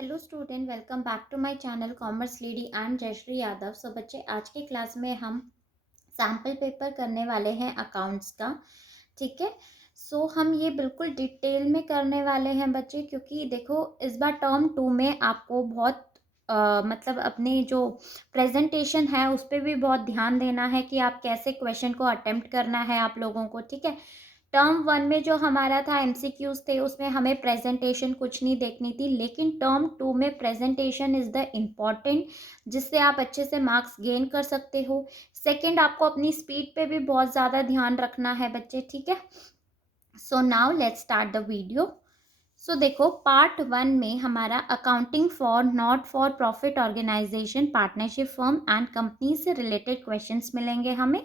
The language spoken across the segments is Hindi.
Hello student, welcome back to my channel commerce lady and Jayshree Yadav. So बच्चे, आज की क्लास में हम सैम्पल पेपर करने वाले हैं अकाउंट्स का। ठीक है। सो हम ये बिल्कुल डिटेल में करने वाले हैं बच्चे, क्योंकि देखो इस बार टर्म 2 में आपको बहुत मतलब अपने जो प्रेजेंटेशन है उस पर भी बहुत ध्यान देना है कि आप कैसे क्वेश्चन को अटेम्प्ट करना है आप लोगों को। ठीक है। टर्म 1 में जो हमारा था एमसीक्यूज थे, उसमें हमें प्रेजेंटेशन कुछ नहीं देखनी थी, लेकिन टर्म 2 में प्रेजेंटेशन इज द इम्पॉर्टेंट, जिससे आप अच्छे से मार्क्स गेन कर सकते हो। सेकंड, आपको अपनी स्पीड पे भी बहुत ज़्यादा ध्यान रखना है बच्चे। ठीक है। So now let's start the video. So देखो, पार्ट 1 में हमारा accounting for not for profit organisation, partnership firm and company से रिलेटेड क्वेश्चंस मिलेंगे हमें।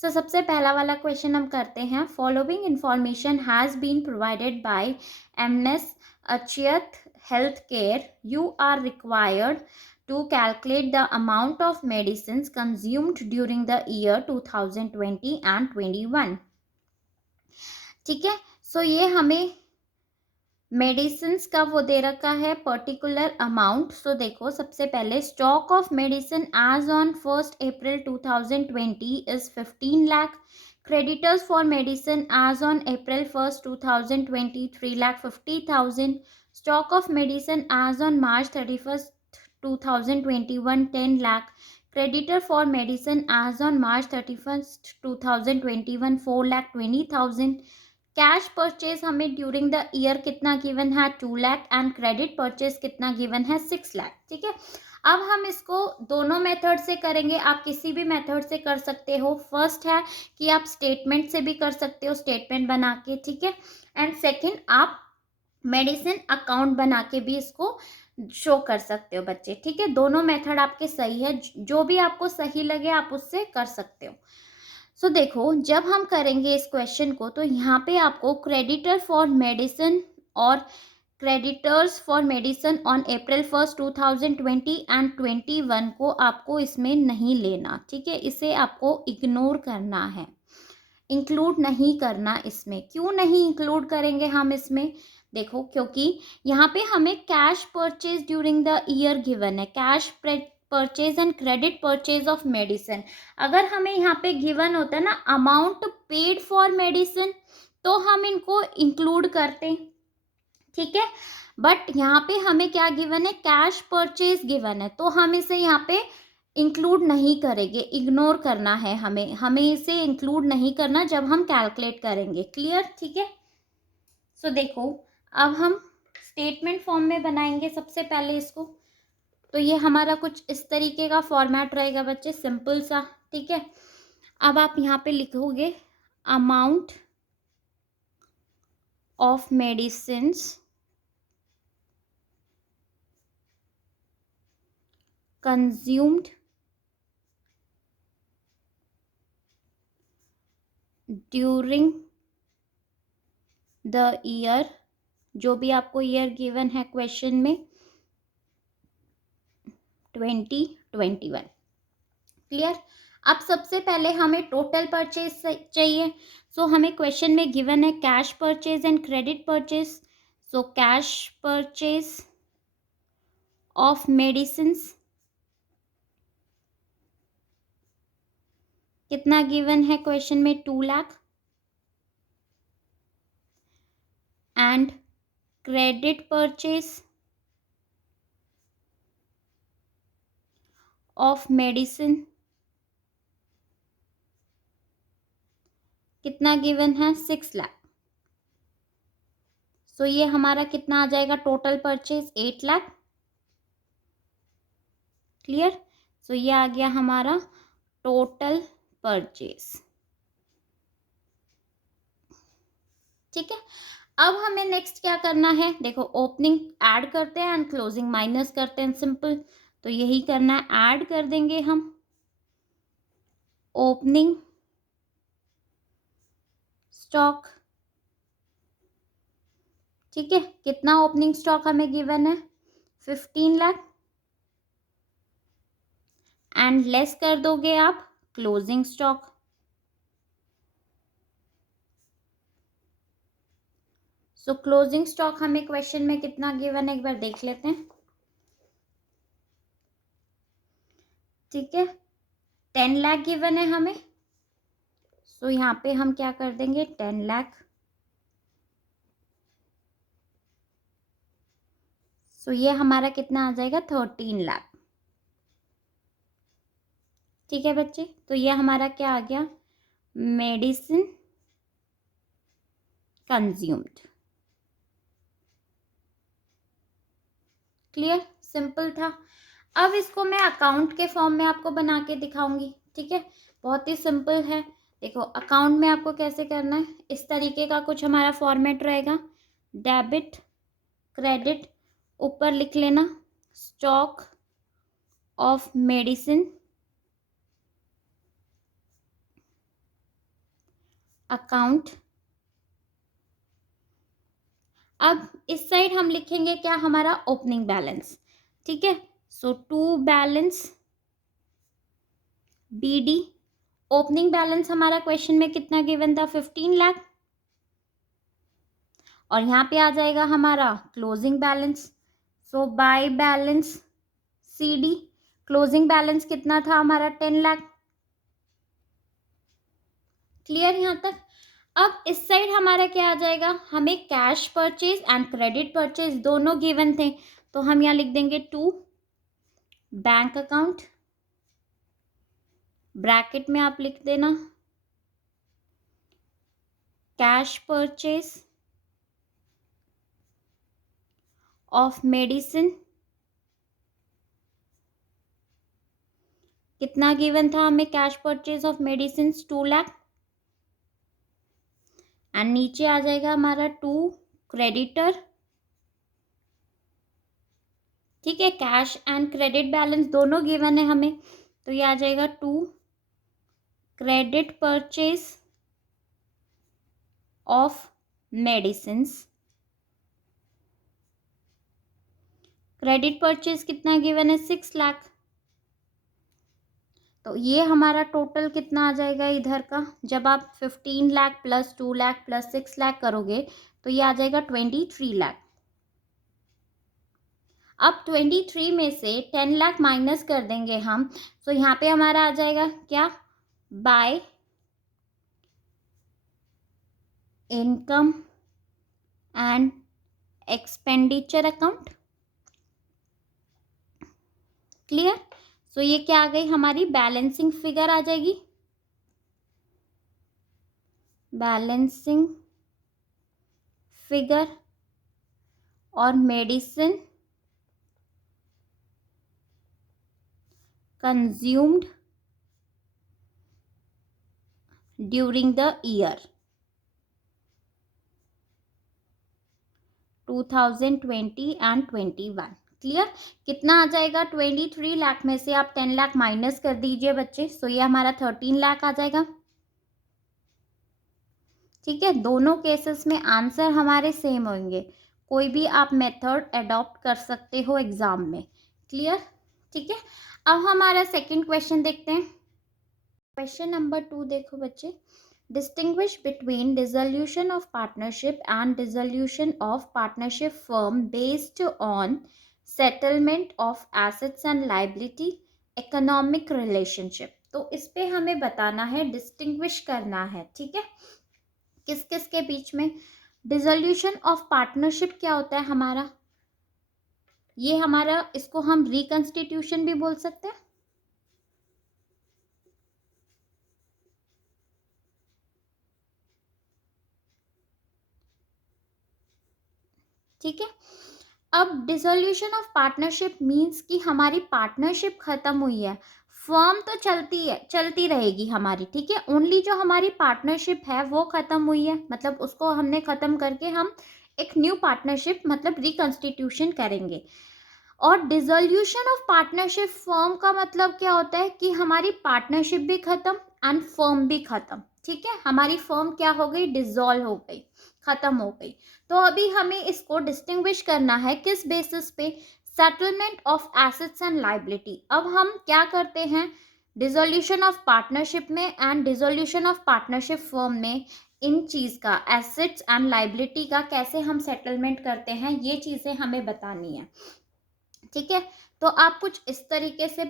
सबसे पहला वाला क्वेश्चन हम करते हैं। Following information has been provided by MS Achyut health care. You are required to calculate the amount of medicines consumed during the year 2020 and 21। ठीक है। ये हमें मेडिसिन का वो दे रखा है पर्टिकुलर अमाउंट। देखो, सबसे पहले stock of medicine as on 1st April 2020 is 15 lakh. Creditors for medicine as on April 1st 2020 3,50,000। Stock of medicine as on March 31st 2021 10 lakh। creditor for medicine as on March 31st 2021 4,20,000। Cash purchase हमें ड्यूरिंग द ईयर कितना गिवन है 2 लाख, एंड क्रेडिट परचेज कितना गिवन है 6 लाख। ठीक है। अब हम इसको दोनों मेथड से करेंगे, आप किसी भी मेथड से कर सकते हो। फर्स्ट है कि आप स्टेटमेंट से भी कर सकते हो, स्टेटमेंट बना के। ठीक है। एंड सेकंड, आप मेडिसिन अकाउंट बना के भी इसको शो कर सकते हो बच्चे। ठीक है। दोनों मेथड आपके सही है, जो भी आपको सही लगे आप उससे कर सकते हो। देखो, जब हम करेंगे इस क्वेश्चन को, तो यहाँ पे आपको क्रेडिटर फॉर मेडिसिन और creditors for medicine on April 1st 2020 and 21 को आपको इसमें नहीं लेना। ठीक है। इसे आपको इग्नोर करना है, इंक्लूड नहीं करना इसमें। क्यों नहीं इंक्लूड करेंगे हम इसमें? देखो, क्योंकि यहाँ पे हमें cash purchase during the year given है, cash purchase and credit purchase of medicine. अगर हमें यहाँ पे गिवन होता है ना अमाउंट पेड फॉर मेडिसिन, तो हम इनको इंक्लूड करते। ठीक है। बट यहाँ पे हमें क्या गिवन है, कैश परचेज गिवन है, तो हम इसे यहाँ पे इंक्लूड नहीं करेंगे, इग्नोर करना है हमें इसे इंक्लूड नहीं करना जब हम कैलकुलेट करेंगे। क्लियर? ठीक है। देखो, अब हम स्टेटमेंट फॉर्म में बनाएंगे सबसे पहले इसको। तो ये हमारा कुछ इस तरीके का फॉर्मेट रहेगा बच्चे, सिंपल सा। ठीक है। अब आप यहाँ पे लिखोगे amount of medicines consumed during the year, जो भी आपको ईयर गिवन है क्वेश्चन में, 2021। क्लियर? अब सबसे पहले हमें टोटल परचेज चाहिए। हमें क्वेश्चन में गिवन है cash purchase and credit purchase. Cash purchase of medicines कितना गिवन है क्वेश्चन में 2 lakh, and credit purchase of medicine कितना गिवन है 6 लाख। ये हमारा कितना आ जाएगा टोटल परचेज 8 लाख। क्लियर? ये आ गया हमारा टोटल परचेज। ठीक है। अब हमें नेक्स्ट क्या करना है? देखो, ओपनिंग ऐड करते हैं एंड क्लोजिंग माइनस करते हैं, सिंपल। तो यही करना है, ऐड कर देंगे हम ओपनिंग स्टॉक। ठीक है। कितना ओपनिंग स्टॉक हमें गिवन है 15 लाख, एंड लेस कर दोगे आप क्लोजिंग स्टॉक। क्लोजिंग स्टॉक हमें क्वेश्चन में कितना गिवन है, एक बार देख लेते हैं। ठीक है, 10 लाख गिवन है हमें। सो यहाँ पे हम क्या कर देंगे, 10 लाख। सो ये हमारा कितना आ जाएगा, 13 लाख। ठीक है बच्चे, तो ये हमारा क्या आ गया, मेडिसिन कंज्यूम्ड। क्लियर, सिंपल था। अब इसको मैं अकाउंट के फॉर्म में आपको बना के दिखाऊंगी। ठीक है, बहुत ही सिंपल है। देखो अकाउंट में आपको कैसे करना है, इस तरीके का कुछ हमारा फॉर्मेट रहेगा, डेबिट क्रेडिट, ऊपर लिख लेना स्टॉक ऑफ मेडिसिन अकाउंट। अब इस साइड हम लिखेंगे क्या, हमारा ओपनिंग बैलेंस। ठीक है, so to balance BD. Opening balance हमारा क्वेश्चन में कितना गिवन था, 15 लाख। और यहाँ पे आ जाएगा हमारा closing balance. So by balance CD, closing balance कितना था हमारा, 10 लाख। क्लियर यहाँ तक। अब इस साइड हमारा क्या आ जाएगा, हमें cash purchase and credit purchase दोनों गिवन थे, तो हम यहाँ लिख देंगे टू बैंक अकाउंट, ब्रैकेट में आप लिख देना कैश परचेज ऑफ मेडिसिन। कितना गिवन था हमें cash purchase of medicine, 2 lakh. And नीचे आ जाएगा हमारा टू क्रेडिटर। ठीक है, कैश एंड क्रेडिट बैलेंस दोनों गिवन है हमें, तो ये आ जाएगा to credit purchase of medicine. Credit purchase कितना गिवन है, 6 लाख। तो ये हमारा टोटल कितना आ जाएगा इधर का, जब आप 15 लाख प्लस 2 लाख प्लस 6 लाख करोगे तो ये आ जाएगा 23 लाख। अब 23 में से 10 लाख माइनस कर देंगे हम, तो यहाँ पे हमारा आ जाएगा क्या, by income and expenditure account. Clear, so ये क्या आ गई, हमारी बैलेंसिंग फिगर आ जाएगी, बैलेंसिंग फिगर और medicine consumed during the year 2020 and 21। Clear, कितना आ जाएगा, 23 लाख में से आप 10 लाख माइनस कर दीजिए बच्चे, सो ये हमारा 13 लाख आ जाएगा। ठीक है, दोनों केसेस में आंसर हमारे सेम होंगे, कोई भी आप मेथड अडॉप्ट कर सकते हो एग्जाम में। क्लियर, ठीक है। अब हमारा सेकंड क्वेश्चन देखते हैं। क्वेश्चन नंबर 2 देखो बच्चे, distinguish between dissolution of partnership and dissolution of partnership firm based on settlement of assets and liability economic relationship। तो इस पे हमें बताना है, डिस्टिंग्विश करना है। ठीक है, किस किस के बीच में। डिसोल्यूशन ऑफ पार्टनरशिप क्या होता है हमारा, ये हमारा, इसको हम रिकंस्टिट्यूशन भी बोल सकते हैं। ठीक है, अब डिसोल्यूशन ऑफ पार्टनरशिप मीन्स कि हमारी पार्टनरशिप खत्म हुई है, फर्म तो चलती रहेगी हमारी। ठीक है, ओनली जो हमारी पार्टनरशिप है वो खत्म हुई है, मतलब उसको हमने खत्म करके हम एक न्यू पार्टनरशिप मतलब रिकंस्टिट्यूशन करेंगे। और डिसोल्यूशन ऑफ पार्टनरशिप फर्म का मतलब क्या होता है कि हमारी पार्टनरशिप भी खत्म एंड फर्म भी खत्म। ठीक है, हमारी फर्म क्या हो गई, डिसॉल्व हो गई, खत्म हो गई। तो अभी हमें इसको डिस्टिंग्विश करना है किस बेसिस पे, settlement of assets and liability. अब हम क्या करते हैं, डिसोल्यूशन ऑफ पार्टनरशिप में and dissolution of partnership firm में इन चीज का, एसेट्स एंड लायबिलिटी का कैसे हम सेटलमेंट करते हैं, ये चीजें हमें बतानी है। ठीक है, तो आप कुछ इस तरीके से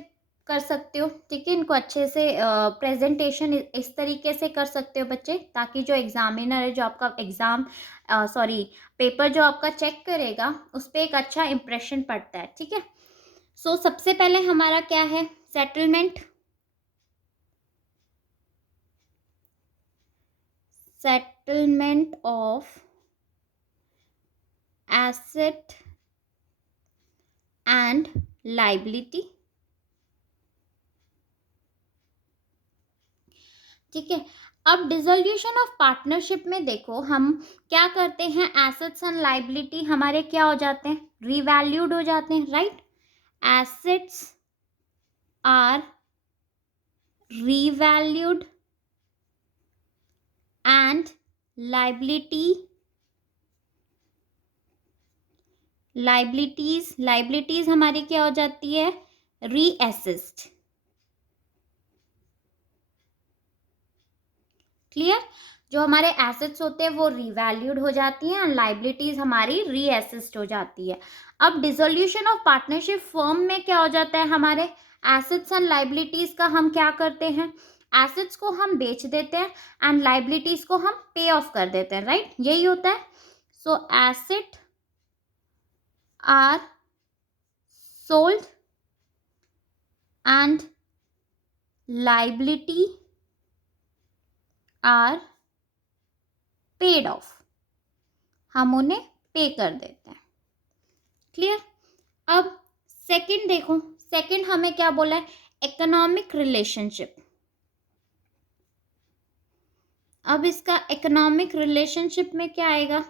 कर सकते हो, ठीक है। इनको अच्छे से प्रेजेंटेशन इस तरीके से कर सकते हो बच्चे, ताकि जो एग्जामिनर है, जो आपका एग्जाम सॉरी पेपर जो आपका चेक करेगा, उस पर एक अच्छा इंप्रेशन पड़ता है, ठीक है। सो सबसे पहले हमारा क्या है, settlement. Settlement of asset and liability, ठीक है। अब डिसोल्यूशन ऑफ पार्टनरशिप में देखो हम क्या करते हैं, एसेट्स एंड लाइबिलिटी हमारे क्या हो जाते हैं, रिवैल्यूड हो जाते हैं, right. Assets are revalued and liabilities हमारी क्या हो जाती है, रीअसेस्ड। क्लियर। जो हमारे एसेट्स होते हैं वो रिवैल्यूड हो जाती हैं और लाइबिलिटीज हमारी रीअसेस्ड हो जाती है। अब डिसोल्यूशन ऑफ पार्टनरशिप फर्म में क्या हो जाता है, हमारे एसेट्स एंड लाइबिलिटीज का हम क्या करते हैं, एसेट्स को हम बेच देते हैं एंड लाइबिलिटीज को हम पे ऑफ कर देते हैं, राइट, यही होता है। So asset are sold and liability are paid off, हम उन्हें पे कर देते हैं। क्लियर। अब सेकंड देखो, सेकंड हमें क्या बोला है, इकोनॉमिक रिलेशनशिप। अब इसका इकोनॉमिक रिलेशनशिप में क्या आएगा,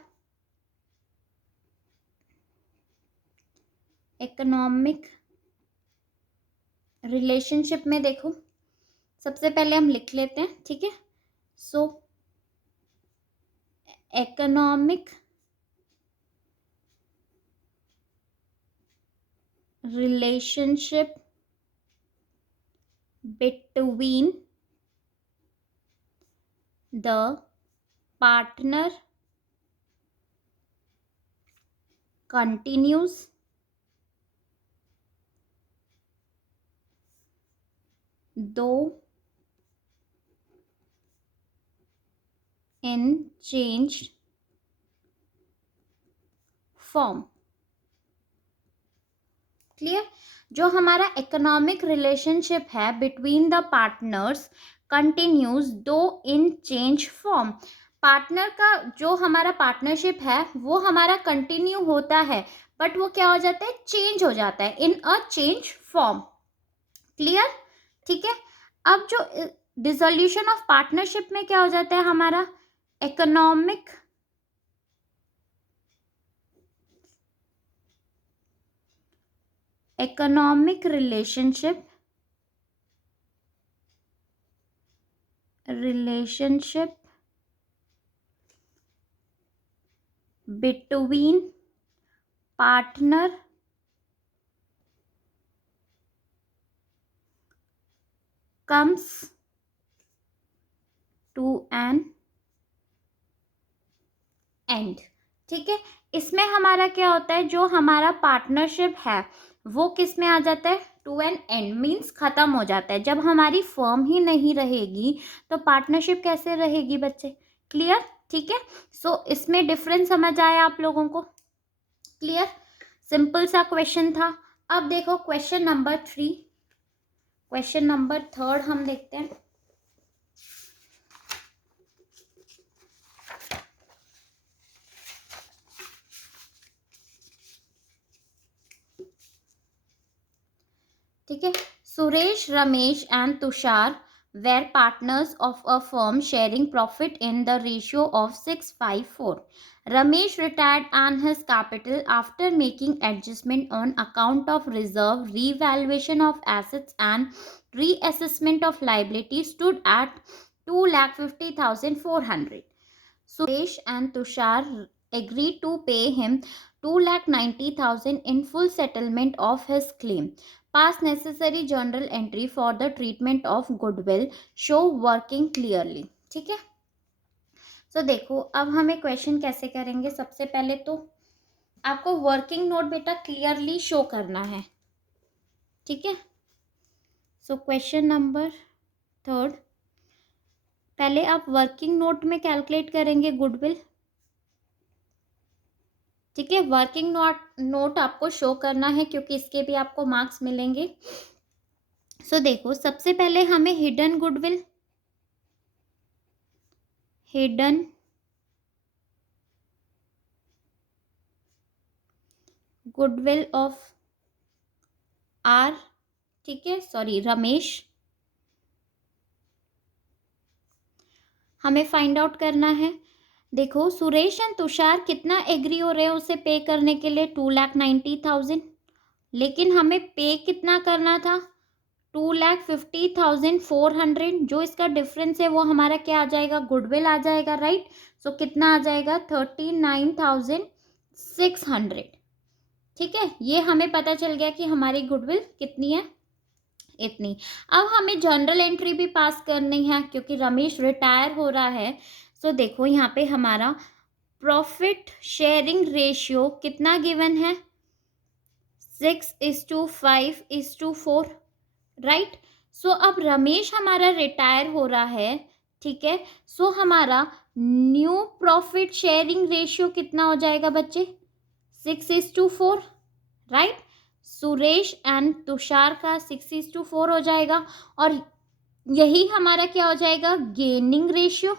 इकोनॉमिक रिलेशनशिप में देखो सबसे पहले हम लिख लेते हैं, ठीक है। सो economic relationship between the partner continues though in changed form। Clear. जो हमारा इकोनॉमिक रिलेशनशिप है बिटवीन द पार्टनर्स कंटिन्यूज दो इन चेंज फॉर्म। पार्टनर का जो हमारा पार्टनरशिप है वो हमारा कंटिन्यू होता है, बट वो क्या हो जाता है, चेंज हो जाता है इन अ चेंज फॉर्म। क्लियर, ठीक है। अब जो डिसोल्यूशन ऑफ पार्टनरशिप में क्या हो जाता है, हमारा economic relationship between partner comes to an end। ठीक है, इसमें हमारा क्या होता है, जो हमारा पार्टनरशिप है वो किस में आ जाता है, टू एन एंड, मीन्स खत्म हो जाता है। जब हमारी फर्म ही नहीं रहेगी तो पार्टनरशिप कैसे रहेगी बच्चे। क्लियर, ठीक है। सो इसमें डिफरेंस समझ आया आप लोगों को। क्लियर, सिंपल सा क्वेश्चन था। अब देखो क्वेश्चन नंबर 3, क्वेश्चन नंबर 3 हम देखते हैं। ठीक है, Suresh, Ramesh and Tushar were partners of a firm sharing profit in the ratio of 6:5:4. Ramesh retired and his capital after making adjustment on account of reserve, revaluation of assets and reassessment of liability stood at 2,50,400. Suresh and Tushar agreed to pay him 2,90,000 in full settlement of his claim. Pass necessary journal entry for the treatment of goodwill, show working clearly। ठीक है, तो देखो अब हमें क्वेश्चन कैसे करेंगे। सबसे पहले तो आपको वर्किंग नोट बेटा क्लियरली शो करना है, ठीक है। सो क्वेश्चन नंबर थर्ड, पहले आप वर्किंग नोट में कैलकुलेट करेंगे गुडविल, ठीक है। वर्किंग नोट आपको शो करना है क्योंकि इसके भी आपको मार्क्स मिलेंगे। सो देखो, सबसे पहले हमें हिडन गुडविल ऑफ आर, ठीक है, सॉरी रमेश, हमें फाइंड आउट करना है। देखो, सुरेश एंड तुषार कितना एग्री हो रहे हैं उसे पे करने के लिए, 2,90,000, लेकिन हमें पे कितना करना था, 2,50,400। जो इसका डिफरेंस है वो हमारा क्या आ जाएगा, गुडविल आ जाएगा, राइट। सो कितना आ जाएगा, 39,600, ठीक है। ये हमें पता चल गया कि हमारी गुडविल कितनी है, इतनी। अब हमें जर्नल एंट्री भी पास करनी है क्योंकि रमेश रिटायर हो रहा है। सो देखो, यहाँ पे हमारा प्रॉफिट शेयरिंग रेशियो कितना गिवन है, 6:5:4, राइट। सो अब रमेश हमारा रिटायर हो रहा है, ठीक है। सो हमारा न्यू प्रॉफिट शेयरिंग रेशियो कितना हो जाएगा बच्चे, 6:4, राइट। सुरेश एंड तुषार का 6:4 हो जाएगा, और यही हमारा क्या हो जाएगा, गेनिंग रेशियो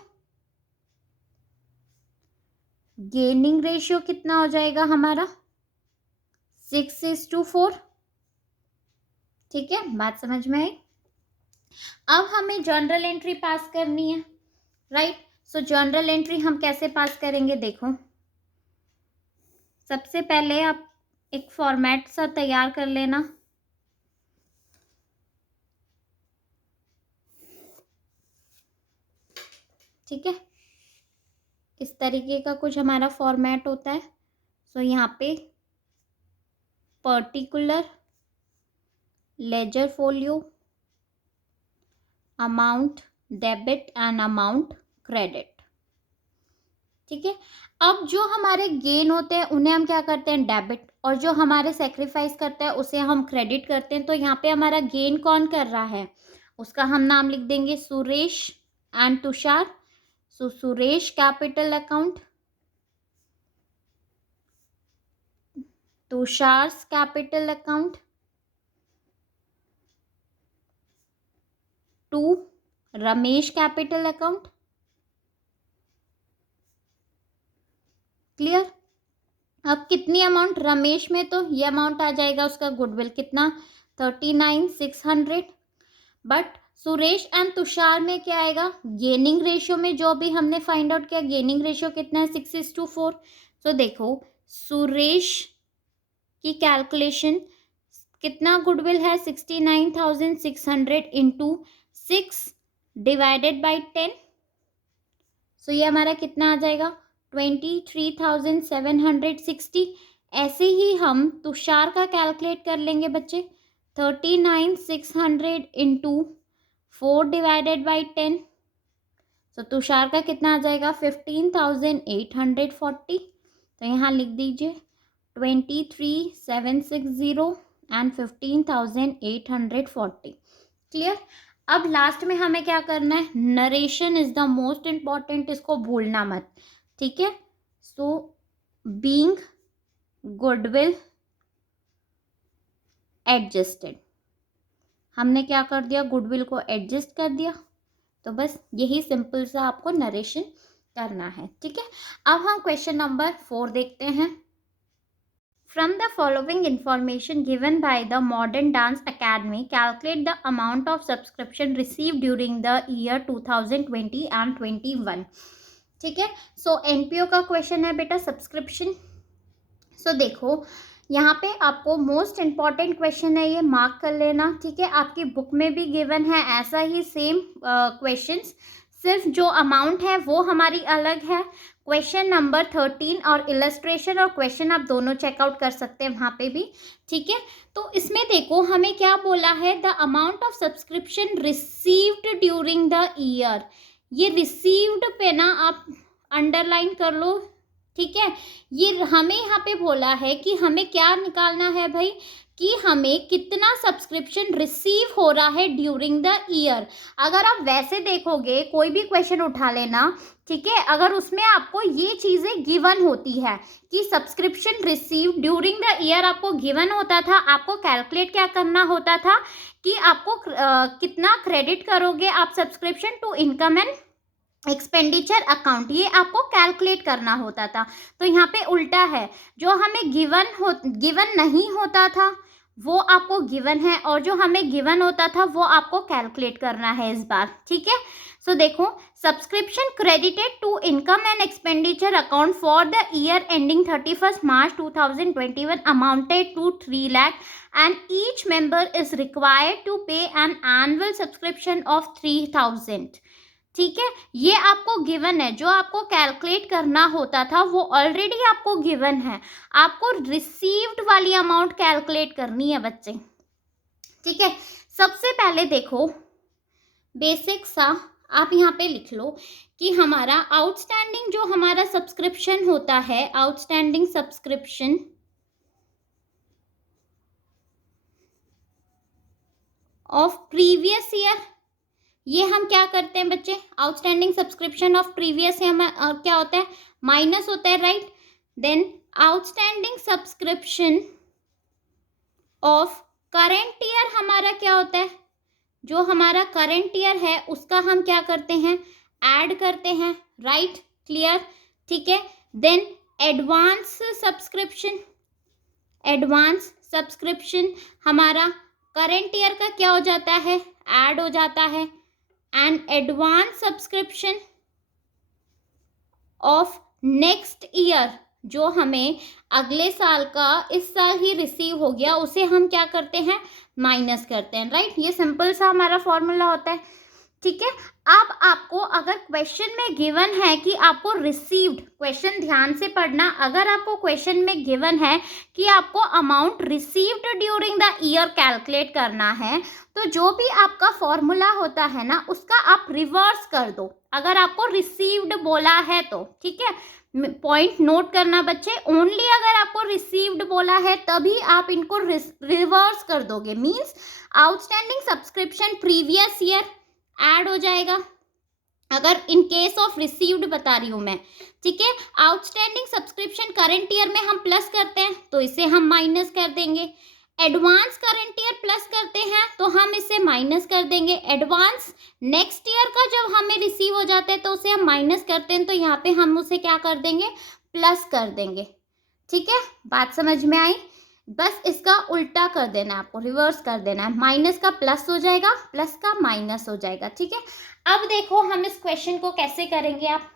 कितना हो जाएगा हमारा, 6:4, ठीक है। बात समझ में आई। अब हमें जर्नल एंट्री पास करनी है, राइट। सो जर्नल एंट्री हम कैसे पास करेंगे, देखो, सबसे पहले आप एक फॉर्मेट सा तैयार कर लेना, ठीक है। इस तरीके का कुछ हमारा फॉर्मेट होता है। सो यहाँ पे particular, ledger folio, amount debit and amount credit, ठीक है। अब जो हमारे गेन होते हैं उन्हें हम क्या करते हैं, डेबिट, और जो हमारे सेक्रीफाइस करते हैं उसे हम क्रेडिट करते हैं। तो यहाँ पे हमारा गेन कौन कर रहा है, उसका हम नाम लिख देंगे Suresh and Tushar. So Suresh capital account, Tushar's capital account, to Ramesh capital account, clear. अब कितनी अमाउंट रमेश में, तो ये अमाउंट आ जाएगा उसका गुडविल कितना, 39,600, बट सुरेश एंड तुषार में क्या आएगा, गेनिंग रेशियो में जो भी हमने फाइंड आउट किया, गेनिंग रेशियो कितना है, 6:4। तो देखो, सुरेश की कैलकुलेशन, कितना गुडविल है, 69,600 इंटू 6 डिवाइडेड बाई 10। सो ये हमारा कितना आ जाएगा, 23,760। ऐसे ही हम तुषार का कैलकुलेट कर लेंगे बच्चे, 39,600 इंटू 4 डिवाइडेड बाई 10। तो तुषार का कितना आ जाएगा, 15,840। तो यहाँ लिख दीजिए 23,760 एंड 15,840, क्लियर। अब लास्ट में हमें क्या करना है, narration is the most important, इसको भूलना मत, ठीक है। सो बीइंग गुडविल एडजस्टेड, हमने क्या कर दिया, गुडविल को एडजस्ट कर दिया। तो बस यही सिंपल सा आपको नरेशन करना है, ठीक है। अब हम क्वेश्चन नंबर 4 देखते हैं। From the following information given by the Modern Dance Academy, calculate the amount of subscription received during the year 2020 and 21, ठीक है। सो एनपीओ का क्वेश्चन है बेटा, सब्सक्रिप्शन। सो देखो, यहाँ पे आपको मोस्ट इम्पॉर्टेंट क्वेश्चन है, ये मार्क कर लेना, ठीक है। आपकी बुक में भी गिवन है ऐसा ही सेम क्वेश्चंस, सिर्फ जो अमाउंट है वो हमारी अलग है। क्वेश्चन नंबर 13 और इलस्ट्रेशन और क्वेश्चन आप दोनों चेकआउट कर सकते हैं वहाँ पे भी, ठीक है। तो इसमें देखो हमें क्या बोला है, the amount of subscription received during the year. ये रिसीव्ड पे ना आप अंडरलाइन कर लो, ठीक है। ये हमें यहाँ पे बोला है कि हमें क्या निकालना है भाई, कि हमें कितना सब्सक्रिप्शन रिसीव हो रहा है ड्यूरिंग द ईयर। अगर आप वैसे देखोगे, कोई भी क्वेश्चन उठा लेना, ठीक है, अगर उसमें आपको ये चीज़ें गिवन होती है कि subscription receive during the year आपको गिवन होता था, आपको कैलकुलेट क्या करना होता था कि आपको कितना क्रेडिट करोगे आप subscription to income and expenditure account, ये आपको कैलकुलेट करना होता था। तो यहाँ पे उल्टा है, जो हमें गिवन नहीं होता था वो आपको गिवन है, और जो हमें गिवन होता था वो आपको कैलकुलेट करना है इस बार, ठीक है। सो देखो, subscription credited to income and expenditure account for the year ending 31 March 2021 amounted to 3 lakh and each member is required to pay an annual subscription of 3000, ठीक है। ये आपको गिवन है, जो आपको कैलकुलेट करना होता था वो ऑलरेडी आपको गिवन है, आपको रिसीव्ड वाली अमाउंट कैलकुलेट करनी है बच्चे, ठीक है। सबसे पहले देखो, बेसिक सा आप यहाँ पे लिख लो कि हमारा आउटस्टैंडिंग जो हमारा सब्सक्रिप्शन होता है, outstanding subscription of previous year, ये हम क्या करते हैं बच्चे, outstanding subscription of previous year में क्या होता है, माइनस होता है, right. Then outstanding subscription of current year हमारा क्या होता है, जो हमारा करेंट ईयर है उसका हम क्या करते हैं, ऐड करते हैं, राइट, क्लियर, ठीक है। Then advance subscription, advance subscription हमारा करेंट ईयर का क्या हो जाता है, ऐड हो जाता है, and advance subscription of next year, जो हमें अगले साल का इस साल ही रिसीव हो गया उसे हम क्या करते हैं, माइनस करते हैं, राइट। ये सिंपल सा हमारा फॉर्मूला होता है, ठीक है। अब आपको अगर क्वेश्चन में गिवन है कि आपको रिसीव्ड, क्वेश्चन ध्यान से पढ़ना, अगर आपको क्वेश्चन में गिवन है कि आपको amount received during the year calculate करना है, तो जो भी आपका फॉर्मूला होता है ना उसका आप रिवर्स कर दो, अगर आपको रिसीव्ड बोला है तो, ठीक है। पॉइंट नोट करना बच्चे, ओनली अगर आपको रिसीव्ड बोला है तभी आप इनको रिवर्स कर दोगे, means outstanding subscription previous year add हो जाएगा, अगर इन केस ऑफ रिसीव्ड बता रही हूं मैं, ठीक है। आउटस्टैंडिंग सब्सक्रिप्शन करंट ईयर में हम प्लस करते हैं तो इसे हम माइनस कर देंगे, एडवांस करंट ईयर प्लस करते हैं तो हम इसे माइनस कर देंगे, एडवांस नेक्स्ट ईयर का जब हमें रिसीव हो जाता है तो उसे हम माइनस करते हैं, तो यहाँ पे हम उसे क्या कर देंगे, प्लस कर देंगे, ठीक है। बात समझ में आई, बस इसका उल्टा कर देना है आपको, रिवर्स कर देना है, माइनस का प्लस हो जाएगा, प्लस का माइनस हो जाएगा, ठीक है। अब देखो हम इस क्वेश्चन को कैसे करेंगे, आप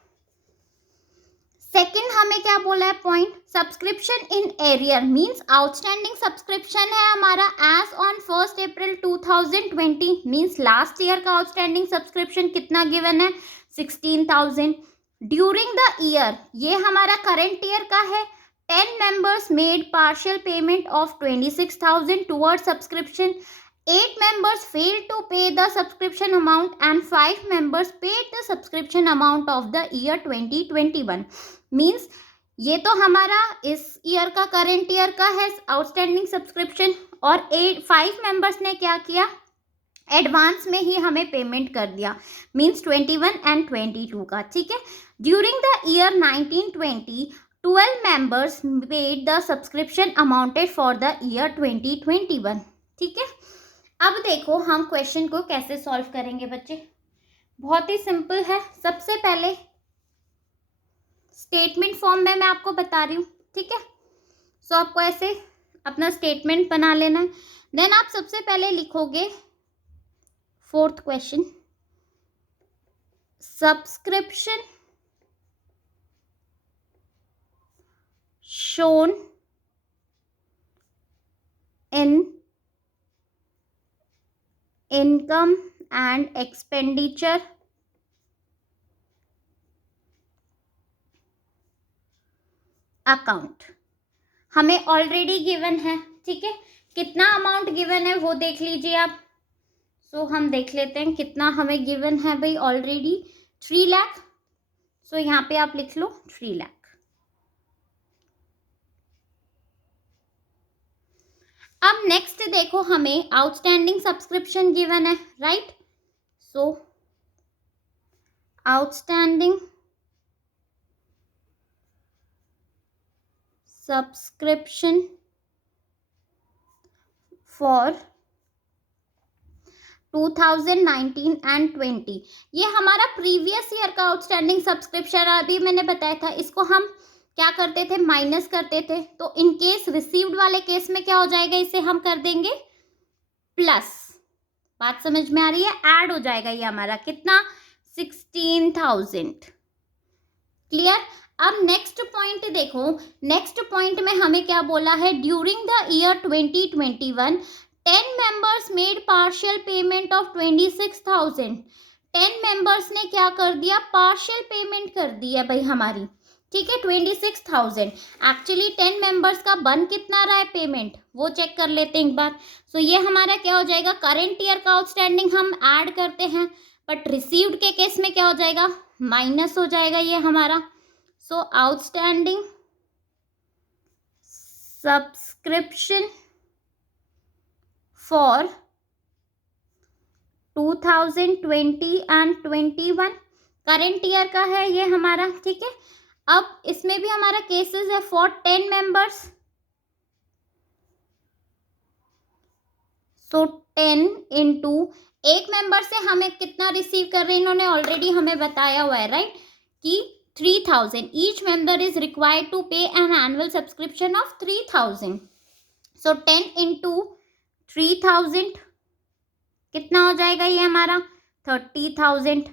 सेकंड हमें क्या बोला है point, subscription in arrear means outstanding subscription है हमारा as on 1 April 2020, means last year का आउटस्टैंडिंग सब्सक्रिप्शन कितना गिवन है, 16,000 ड्यूरिंग द ईयर, ये हमारा करेंट ईयर का है, 10 members made partial payment of 26,000 towards subscription, 8 members failed to pay the subscription amount and 5 members paid the subscription amount of the year 2021, means ये तो हमारा इस ईयर का करेंट ईयर का है आउटस्टैंडिंग सब्सक्रिप्शन, और 5 मेंबर्स ने क्या किया, एडवांस में ही हमें पेमेंट कर दिया, मीन्स 21 एंड 22 का, ठीक है। During the year 1920 12 members paid the subscription amounted for the year 2021, ठीक है। अब देखो हम क्वेश्चन को कैसे सॉल्व करेंगे बच्चे, बहुत ही सिंपल है। सबसे पहले स्टेटमेंट फॉर्म में मैं आपको बता रही हूँ, ठीक है। सो आपको ऐसे अपना स्टेटमेंट बना लेना है, देन आप सबसे पहले लिखोगे fourth question, subscription shown in income and expenditure account, हमें ऑलरेडी गिवन है, ठीक है। कितना अमाउंट गिवन है वो देख लीजिए आप, सो हम देख लेते हैं कितना हमें गिवन है भाई, ऑलरेडी 3 लाख, सो यहाँ पे आप लिख लो 3 लाख। अब नेक्स्ट देखो, हमें आउटस्टैंडिंग सब्सक्रिप्शन गिवन है, right. So outstanding subscription for 2019 and 20, ये हमारा प्रीवियस ईयर का आउटस्टैंडिंग सब्सक्रिप्शन, अभी मैंने बताया था इसको हम क्या करते थे, माइनस करते थे। तो इन केस रिसीव्ड वाले केस में क्या हो जाएगा, इसे हम कर देंगे प्लस। बात समझ में आ रही है, ऐड हो जाएगा ये हमारा कितना, 16,000। क्लियर। अब नेक्स्ट पॉइंट देखो, नेक्स्ट पॉइंट में हमें क्या बोला है, during the year 2021 10 members made partial payment of 26,000। 10 members ने क्या कर दिया, पार्शियल पेमेंट कर दिया भाई हमारी, ठीक है, 26,000। एक्चुअली 10 members का बन कितना रहा है पेमेंट, वो चेक कर लेते हैं एक बार। सो ये हमारा क्या हो जाएगा, करंट ईयर का आउटस्टैंडिंग हम ऐड करते हैं, बट रिसीव्ड के केस में क्या हो जाएगा, माइनस हो जाएगा ये हमारा। So outstanding subscription for 2020 and 21, current year का है ये हमारा, ठीक है। अब इसमें भी हमारा केसेस है फॉर 10 members। सो 10 इंटू, एक मेंबर से हमें कितना रिसीव कर रहे हैं, इन्होंने ऑलरेडी हमें बताया हुआ है, राइट, कि 3,000 each member is required to pay an annual subscription of 3,000। So 10 into 3,000 कितना हो जाएगा ये हमारा, 30,000,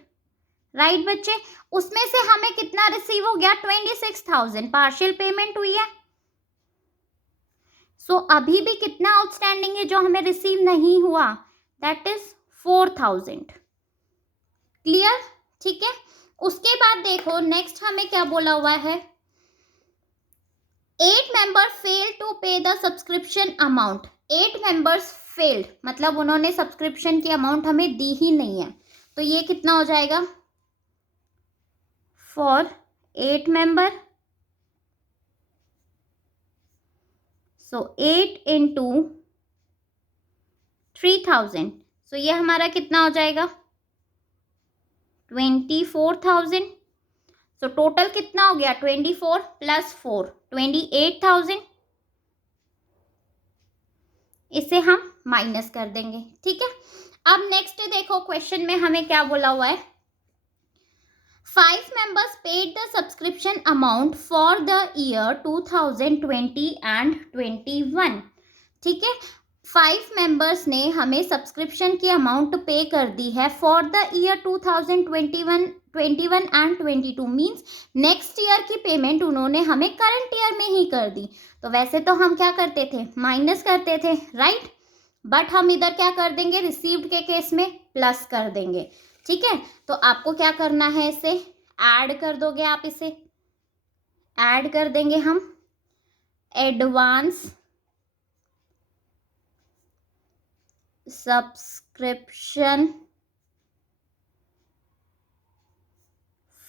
राइट बच्चे। उसमें से हमें कितना रिसीव हो गया, 26,000 पार्शियल पेमेंट हुई है। सो अभी भी कितना आउटस्टैंडिंग है जो हमें रिसीव नहीं हुआ, दैट इज 4,000। क्लियर, ठीक है। उसके बाद देखो नेक्स्ट हमें क्या बोला हुआ है, 8 मेंबर फेल टू पे the subscription amount. 8 members failed, मतलब उन्होंने सब्सक्रिप्शन की अमाउंट हमें दी ही नहीं है, तो ये कितना हो जाएगा, फॉर 8 मेंबर। सो 8 इंटू 3,000, सो ये हमारा कितना हो जाएगा, 24,000। सो टोटल कितना हो गया, 24 प्लस 4 28,000। इसे हम माइनस कर देंगे, ठीक है। अब नेक्स्ट देखो क्वेश्चन में हमें क्या बोला हुआ है, 5 members paid the subscription amount for the year 2020 and 21, ठीक है। 5 members ने हमें सब्सक्रिप्शन की अमाउंट पे कर दी है for the year 2021 and 22, means next year की पेमेंट उन्होंने हमें करंट ईयर में ही कर दी। तो वैसे तो हम क्या करते थे, माइनस करते थे, राइट, बट हम इधर क्या कर देंगे, रिसीव्ड के केस में प्लस कर देंगे, ठीक है। तो आपको क्या करना है, इसे ऐड कर दोगे आप, इसे ऐड कर देंगे हम, एडवांस सब्सक्रिप्शन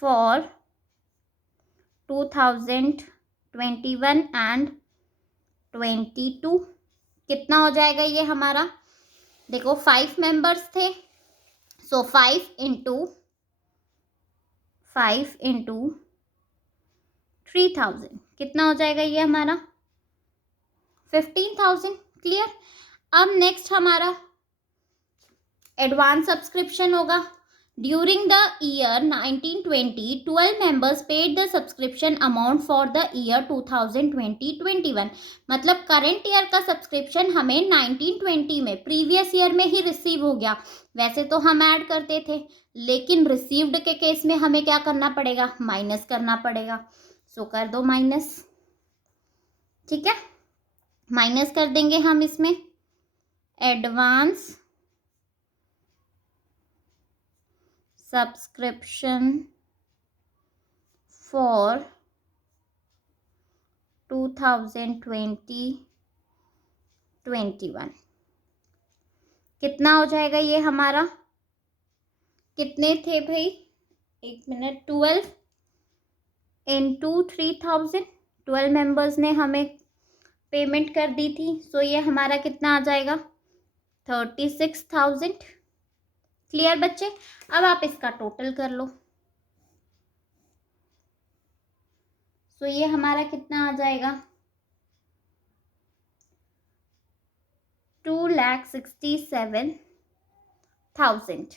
फॉर 2021 एंड 22, कितना हो जाएगा ये हमारा, देखो 5 मेंबर्स थे, सो 5 इंटू 3,000 कितना हो जाएगा ये हमारा, 15,000। क्लियर। अब नेक्स्ट हमारा एडवांस सब्सक्रिप्शन होगा, during the year 1920 12 members paid the subscription amount for the year 2020-21, मतलब करंट ईयर का सब्सक्रिप्शन हमें 1920 में, प्रीवियस ईयर में ही रिसीव हो गया। वैसे तो हम ऐड करते थे, लेकिन रिसीव्ड के केस में हमें क्या करना पड़ेगा, माइनस करना पड़ेगा। सो कर दो माइनस, ठीक है, माइनस कर देंगे हम इसमें, एडवांस सब्सक्रिप्शन फॉर 2020-21 कितना हो जाएगा ये हमारा, कितने थे भाई, एक मिनट, 12 इंटू 3,000, 12 मेंबर्स ने हमें पेमेंट कर दी थी। सो ये हमारा कितना आ जाएगा 36,000। क्लियर बच्चे? अब आप इसका टोटल कर लो। सो ये हमारा कितना आ जाएगा 2,67,000।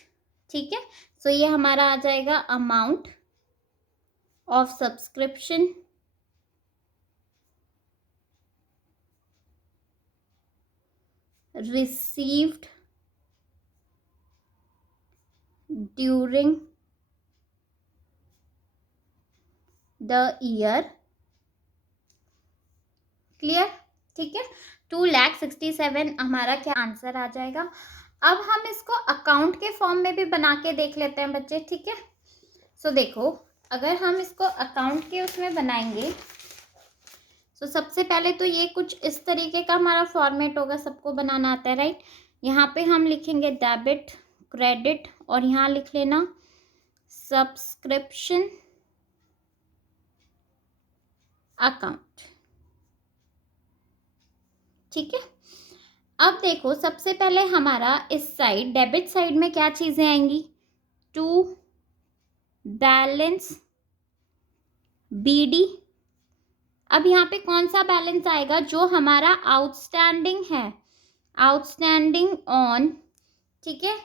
ठीक है। सो ये हमारा आ जाएगा amount of subscription received during the year। Clear? ठीक है। 2,67,000 हमारा क्या आंसर आ जाएगा। अब हम इसको अकाउंट के फॉर्म में भी बना के देख लेते हैं बच्चे। ठीक है। सो देखो, अगर हम इसको अकाउंट के उसमें बनाएंगे तो सबसे पहले तो ये कुछ इस तरीके का हमारा फॉर्मेट होगा। सबको बनाना आता है, राइट? यहाँ पे हम लिखेंगे डेबिट, क्रेडिट, और यहाँ लिख लेना सब्सक्रिप्शन अकाउंट। ठीक है। अब देखो, सबसे पहले हमारा इस साइड डेबिट साइड में क्या चीजें आएंगी, टू बैलेंस बीडी। अब यहाँ पे कौन सा बैलेंस आएगा, जो हमारा आउटस्टैंडिंग है, आउटस्टैंडिंग ऑन, ठीक है,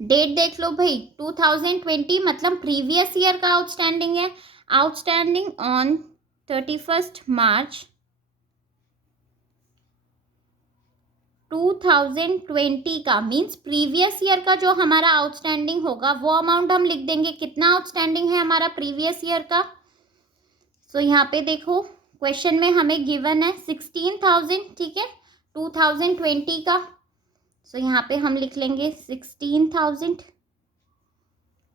डेट देख लो भाई 2020, मतलब प्रीवियस ईयर का आउटस्टैंडिंग है। आउटस्टैंडिंग ऑन 31 मार्च 2020 का मीन्स प्रीवियस ईयर का जो हमारा आउटस्टैंडिंग होगा वो अमाउंट हम लिख देंगे। कितना आउटस्टैंडिंग है हमारा प्रीवियस ईयर का। सो यहाँ पे देखो, क्वेश्चन में हमें गिवन है 16,000। ठीक है, 2020 का। सो यहाँ पे हम लिख लेंगे 16,000।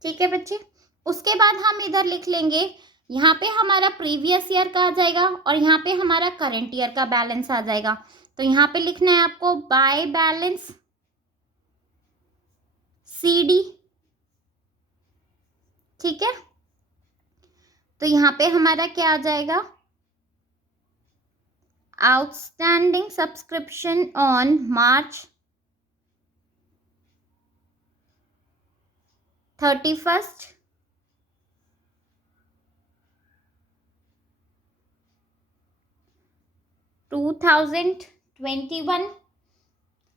ठीक है बच्चे। उसके बाद हम इधर लिख लेंगे, यहाँ पे हमारा प्रीवियस ईयर का आ जाएगा और यहाँ पे हमारा करंट ईयर का बैलेंस आ जाएगा। तो यहाँ पे लिखना है आपको बाय बैलेंस सीडी। ठीक है। तो यहाँ पे हमारा क्या आ जाएगा, outstanding subscription on March 31st 2021।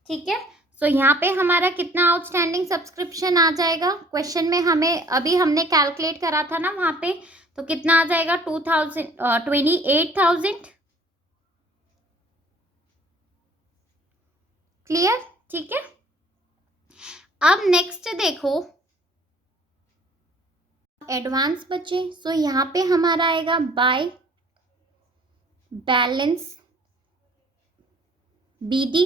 ठीक है। सो यहाँ पे हमारा कितना आउटस्टैंडिंग सब्सक्रिप्शन आ जाएगा, क्वेश्चन में हमें अभी हमने कैलकुलेट करा था ना वहां पे, तो कितना आ जाएगा 28,000। क्लियर? ठीक है। अब नेक्स्ट देखो एडवांस बचे। सो यहाँ पे हमारा आएगा बाय बैलेंस बीडी।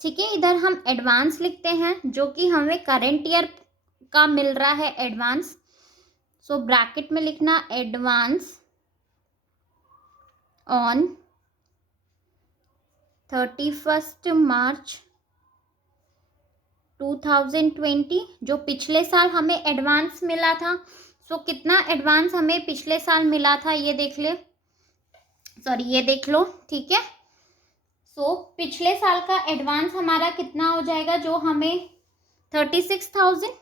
ठीक है, इधर हम एडवांस लिखते हैं जो कि हमें करंट ईयर का मिल रहा है एडवांस। सो ब्रैकेट में लिखना एडवांस ऑन 31 मार्च 2020, जो पिछले साल हमें एडवांस मिला था। सो कितना एडवांस हमें पिछले साल मिला था ये देख ले, सॉरी ये देख लो। ठीक है। सो पिछले साल का एडवांस हमारा कितना हो जाएगा, जो हमें 36,000।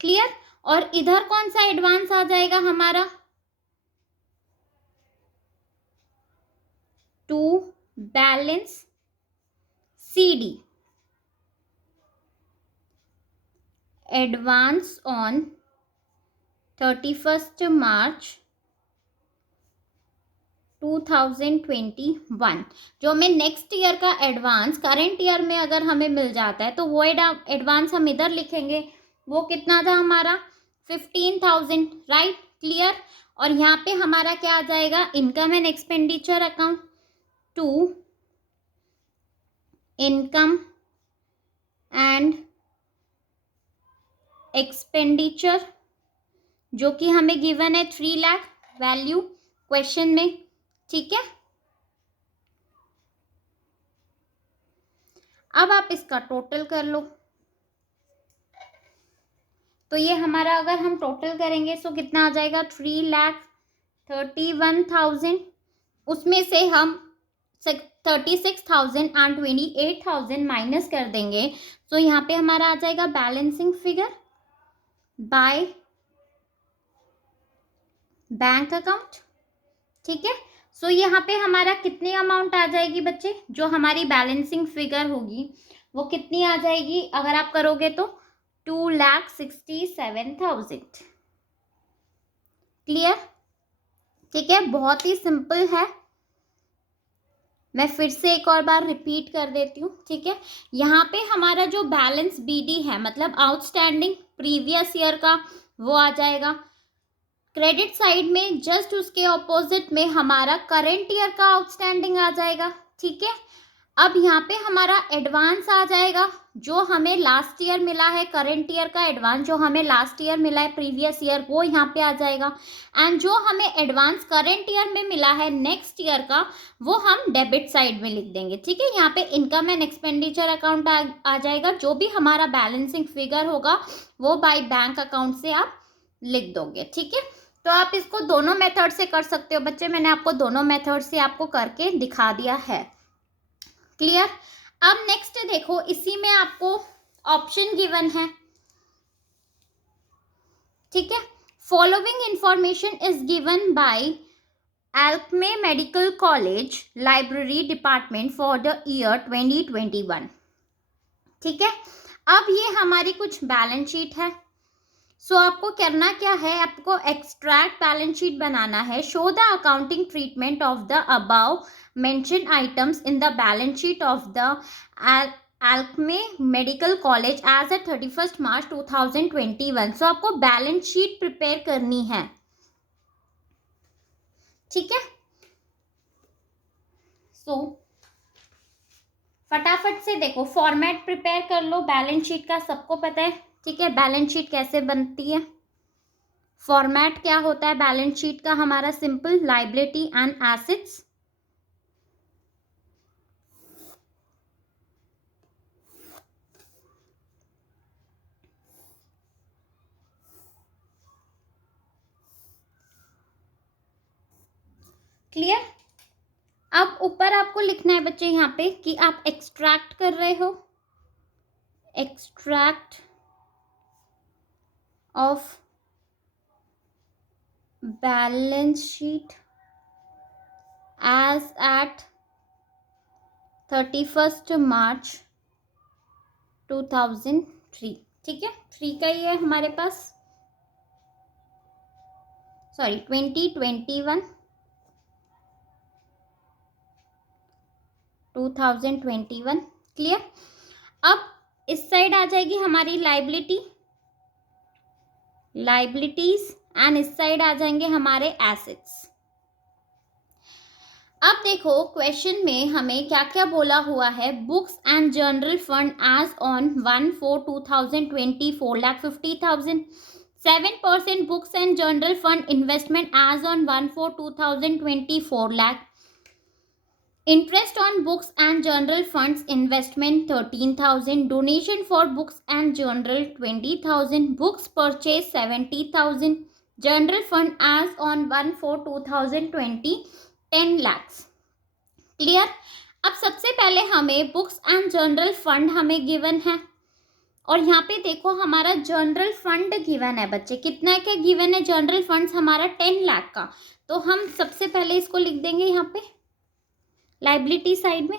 क्लियर? और इधर कौन सा एडवांस आ जाएगा हमारा, to balance C D, advance on 31 March 2021। जो हमें नेक्स्ट ईयर का एडवांस करंट ईयर में अगर हमें मिल जाता है तो वो एडवांस हम इधर लिखेंगे। वो कितना था हमारा 15,000, राइट? क्लियर? और यहाँ पे हमारा क्या आ जाएगा, income and expenditure account, to income and expenditure, जो कि हमें गिवन है 3 लाख वैल्यू क्वेश्चन में। ठीक है। अब आप इसका टोटल कर लो। तो ये हमारा अगर हम टोटल करेंगे तो कितना आ जाएगा 3,62,000। 31,000, उसमें से हम 36,000 एंड 28,000 माइनस कर देंगे। तो यहाँ पे हमारा आ जाएगा balancing figure by bank account. ठीक है, सो यहाँ पे हमारा कितनी अमाउंट आ जाएगी बच्चे, जो हमारी बैलेंसिंग फिगर होगी वो कितनी आ जाएगी अगर आप करोगे तो 2,67,000। क्लियर? ठीक है, बहुत ही सिंपल है। मैं फिर से एक और बार रिपीट कर देती हूँ। ठीक है, यहाँ पे हमारा जो बैलेंस बीडी है, मतलब आउटस्टैंडिंग प्रीवियस ईयर का, वो आ जाएगा। क्रेडिट साइड में जस्ट उसके ऑपोजिट में हमारा करंट ईयर का आउटस्टैंडिंग आ जाएगा। ठीक है, अब यहाँ पे हमारा एडवांस आ जाएगा, जो हमें लास्ट ईयर मिला है, करंट ईयर का एडवांस जो हमें लास्ट ईयर मिला है प्रीवियस ईयर, वो यहाँ पे आ जाएगा। एंड जो हमें एडवांस करंट ईयर में मिला है नेक्स्ट ईयर का, वो हम डेबिट साइड में लिख देंगे। ठीक है, यहाँ पे इनकम एंड एक्सपेंडिचर अकाउंट आ जाएगा। जो भी हमारा बैलेंसिंग फिगर होगा वो बाय बैंक अकाउंट से आप लिख दोगे। ठीक है, तो आप इसको दोनों मेथड से कर सकते हो बच्चे, मैंने आपको दोनों मेथड से आपको करके दिखा दिया है। क्लियर? अब नेक्स्ट देखो, इसी में आपको ऑप्शन गिवन है। ठीक है, following information is given by एल्कमे medical college library department for the year 2021। ठीक है, अब ये हमारी कुछ बैलेंस शीट है। सो आपको करना क्या है, आपको एक्सट्रैक्ट बैलेंस शीट बनाना है। Show the accounting treatment of the above mention items in the balance sheet of the एल्कमे medical college as a 31 March 2021। So आपको बैलेंस शीट प्रिपेयर करनी है। ठीक है, सो फटाफट से देखो, फॉर्मेट प्रिपेयर कर लो बैलेंस शीट का, सबको पता है। ठीक है, बैलेंस शीट कैसे बनती है, फॉर्मेट क्या होता है बैलेंस शीट का हमारा, simple liability and assets. Clear? अब ऊपर आपको लिखना है बच्चे यहाँ पे कि आप एक्सट्रैक्ट कर रहे हो, extract of balance sheet as at 31 March 2003। ठीक है, 3 का ही है हमारे पास, सॉरी 2021 2021। क्लियर? अब इस साइड आ जाएगी हमारी लाइबिलिटी, लाइबिलिटीज, एंड इस साइड आ जाएंगे हमारे एसेट्स। अब देखो क्वेश्चन में हमें क्या क्या बोला हुआ है, books and journal fund as on 1/4/2020 4,50,000। 7% books and journal fund investment as on 1/4/2020 4 lakh। Interest on books and journal funds investment 13,000. Donation for books and journal 20,000. Books purchase 70,000. Journal fund as on 1/4/2020 10 lakhs. Clear? अब सबसे पहले हमें बुक्स एंड जर्नल फंड हमें गिवन है, और यहाँ पे देखो हमारा जर्नल फंड गिवन है बच्चे, कितना क्या गिवन है, जर्नल फंड्स हमारा 10 लाख का। तो हम सबसे पहले इसको लिख देंगे यहाँ पे लाइबिलिटी साइड में,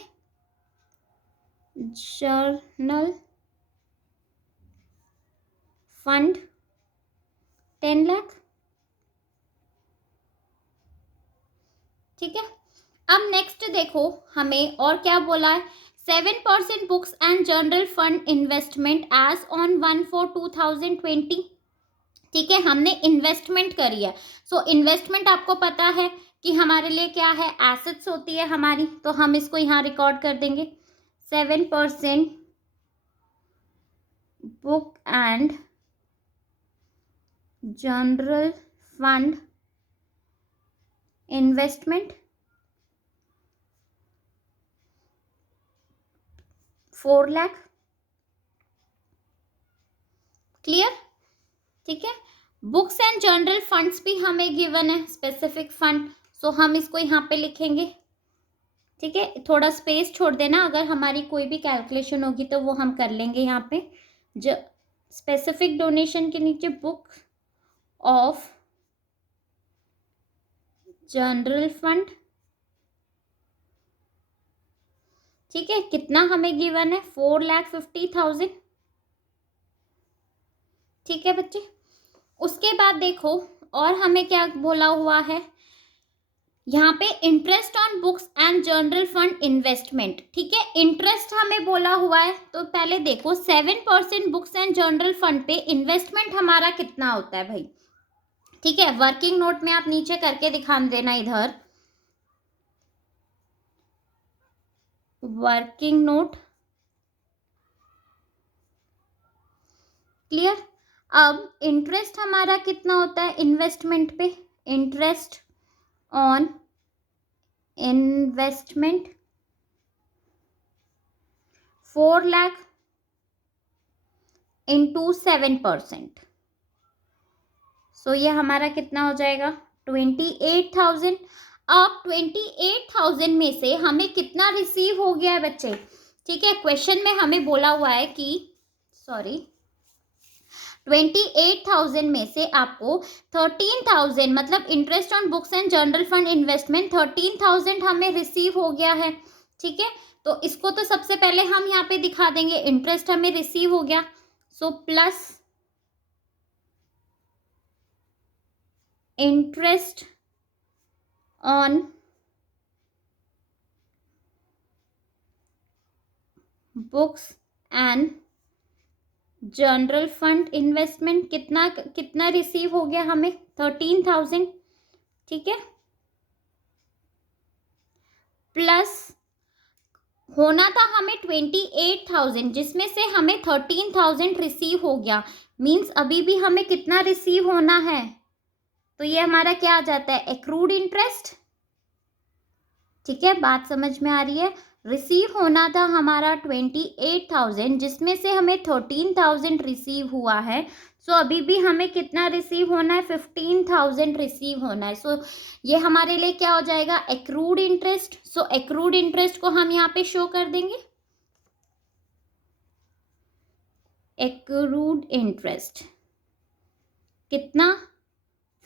जर्नल फंड 10 लाख। ठीक है, अब नेक्स्ट देखो हमें और क्या बोला है, 7% books and journal fund investment as on 1/4/2020। ठीक है, हमने इन्वेस्टमेंट करी है। सो इन्वेस्टमेंट आपको पता है कि हमारे लिए क्या है, एसेट्स होती है हमारी, तो हम इसको यहाँ रिकॉर्ड कर देंगे। 7% book and general fund investment 4 lakh. Clear? ठीक है, बुक्स एंड जर्नल फंड्स भी हमें गिवन है, स्पेसिफिक फंड, सो हम इसको यहाँ पे लिखेंगे। ठीक है, थोड़ा स्पेस छोड़ देना, अगर हमारी कोई भी कैलकुलेशन होगी तो वो हम कर लेंगे यहाँ पे। स्पेसिफिक डोनेशन के नीचे बुक ऑफ जनरल फंड। ठीक है, कितना हमें गिवन है, 4,50,000। ठीक है बच्चे, उसके बाद देखो और हमें क्या बोला हुआ है यहाँ पे, interest on books and journal fund investment. ठीक है, इंटरेस्ट हमें बोला हुआ है, तो पहले देखो 7% बुक्स एंड जर्नल फंड पे इन्वेस्टमेंट हमारा कितना होता है भाई। ठीक है, वर्किंग नोट में आप नीचे करके दिखा देना, इधर वर्किंग नोट। क्लियर। अब इंटरेस्ट हमारा कितना होता है इन्वेस्टमेंट पे, interest on investment 4 lakh into 7%। सो ये हमारा कितना हो जाएगा, 28,000। अब 28,000 में से हमें कितना रिसीव हो गया है बच्चे। ठीक है, क्वेश्चन में हमें बोला हुआ है कि 28,000 में से आपको 13,000, मतलब interest on books and journal fund investment 13,000 हमें रिसीव हो गया है। ठीक है, तो इसको तो सबसे पहले हम यहाँ पे दिखा देंगे, इंटरेस्ट हमें रिसीव हो गया, so plus interest on books and general fund investment कितना कितना रिसीव हो गया हमें, 13,000। ठीक है, प्लस होना था हमें 28,000, जिसमें से हमें 13,000 रिसीव हो गया, मीन्स अभी भी हमें कितना रिसीव होना है, तो ये हमारा क्या आ जाता है, एक्रूड इंटरेस्ट। ठीक है, बात समझ में आ रही है। रिसीव होना था हमारा 28,000, जिसमें से हमें 13,000 रिसीव हुआ है, सो अभी भी हमें कितना रिसीव होना है, 15,000 रिसीव होना है। सो ये हमारे लिए क्या हो जाएगा, एक्रूड इंटरेस्ट। सो एक्रूड इंटरेस्ट को हम यहाँ पे शो कर देंगे, एक्रूड इंटरेस्ट कितना,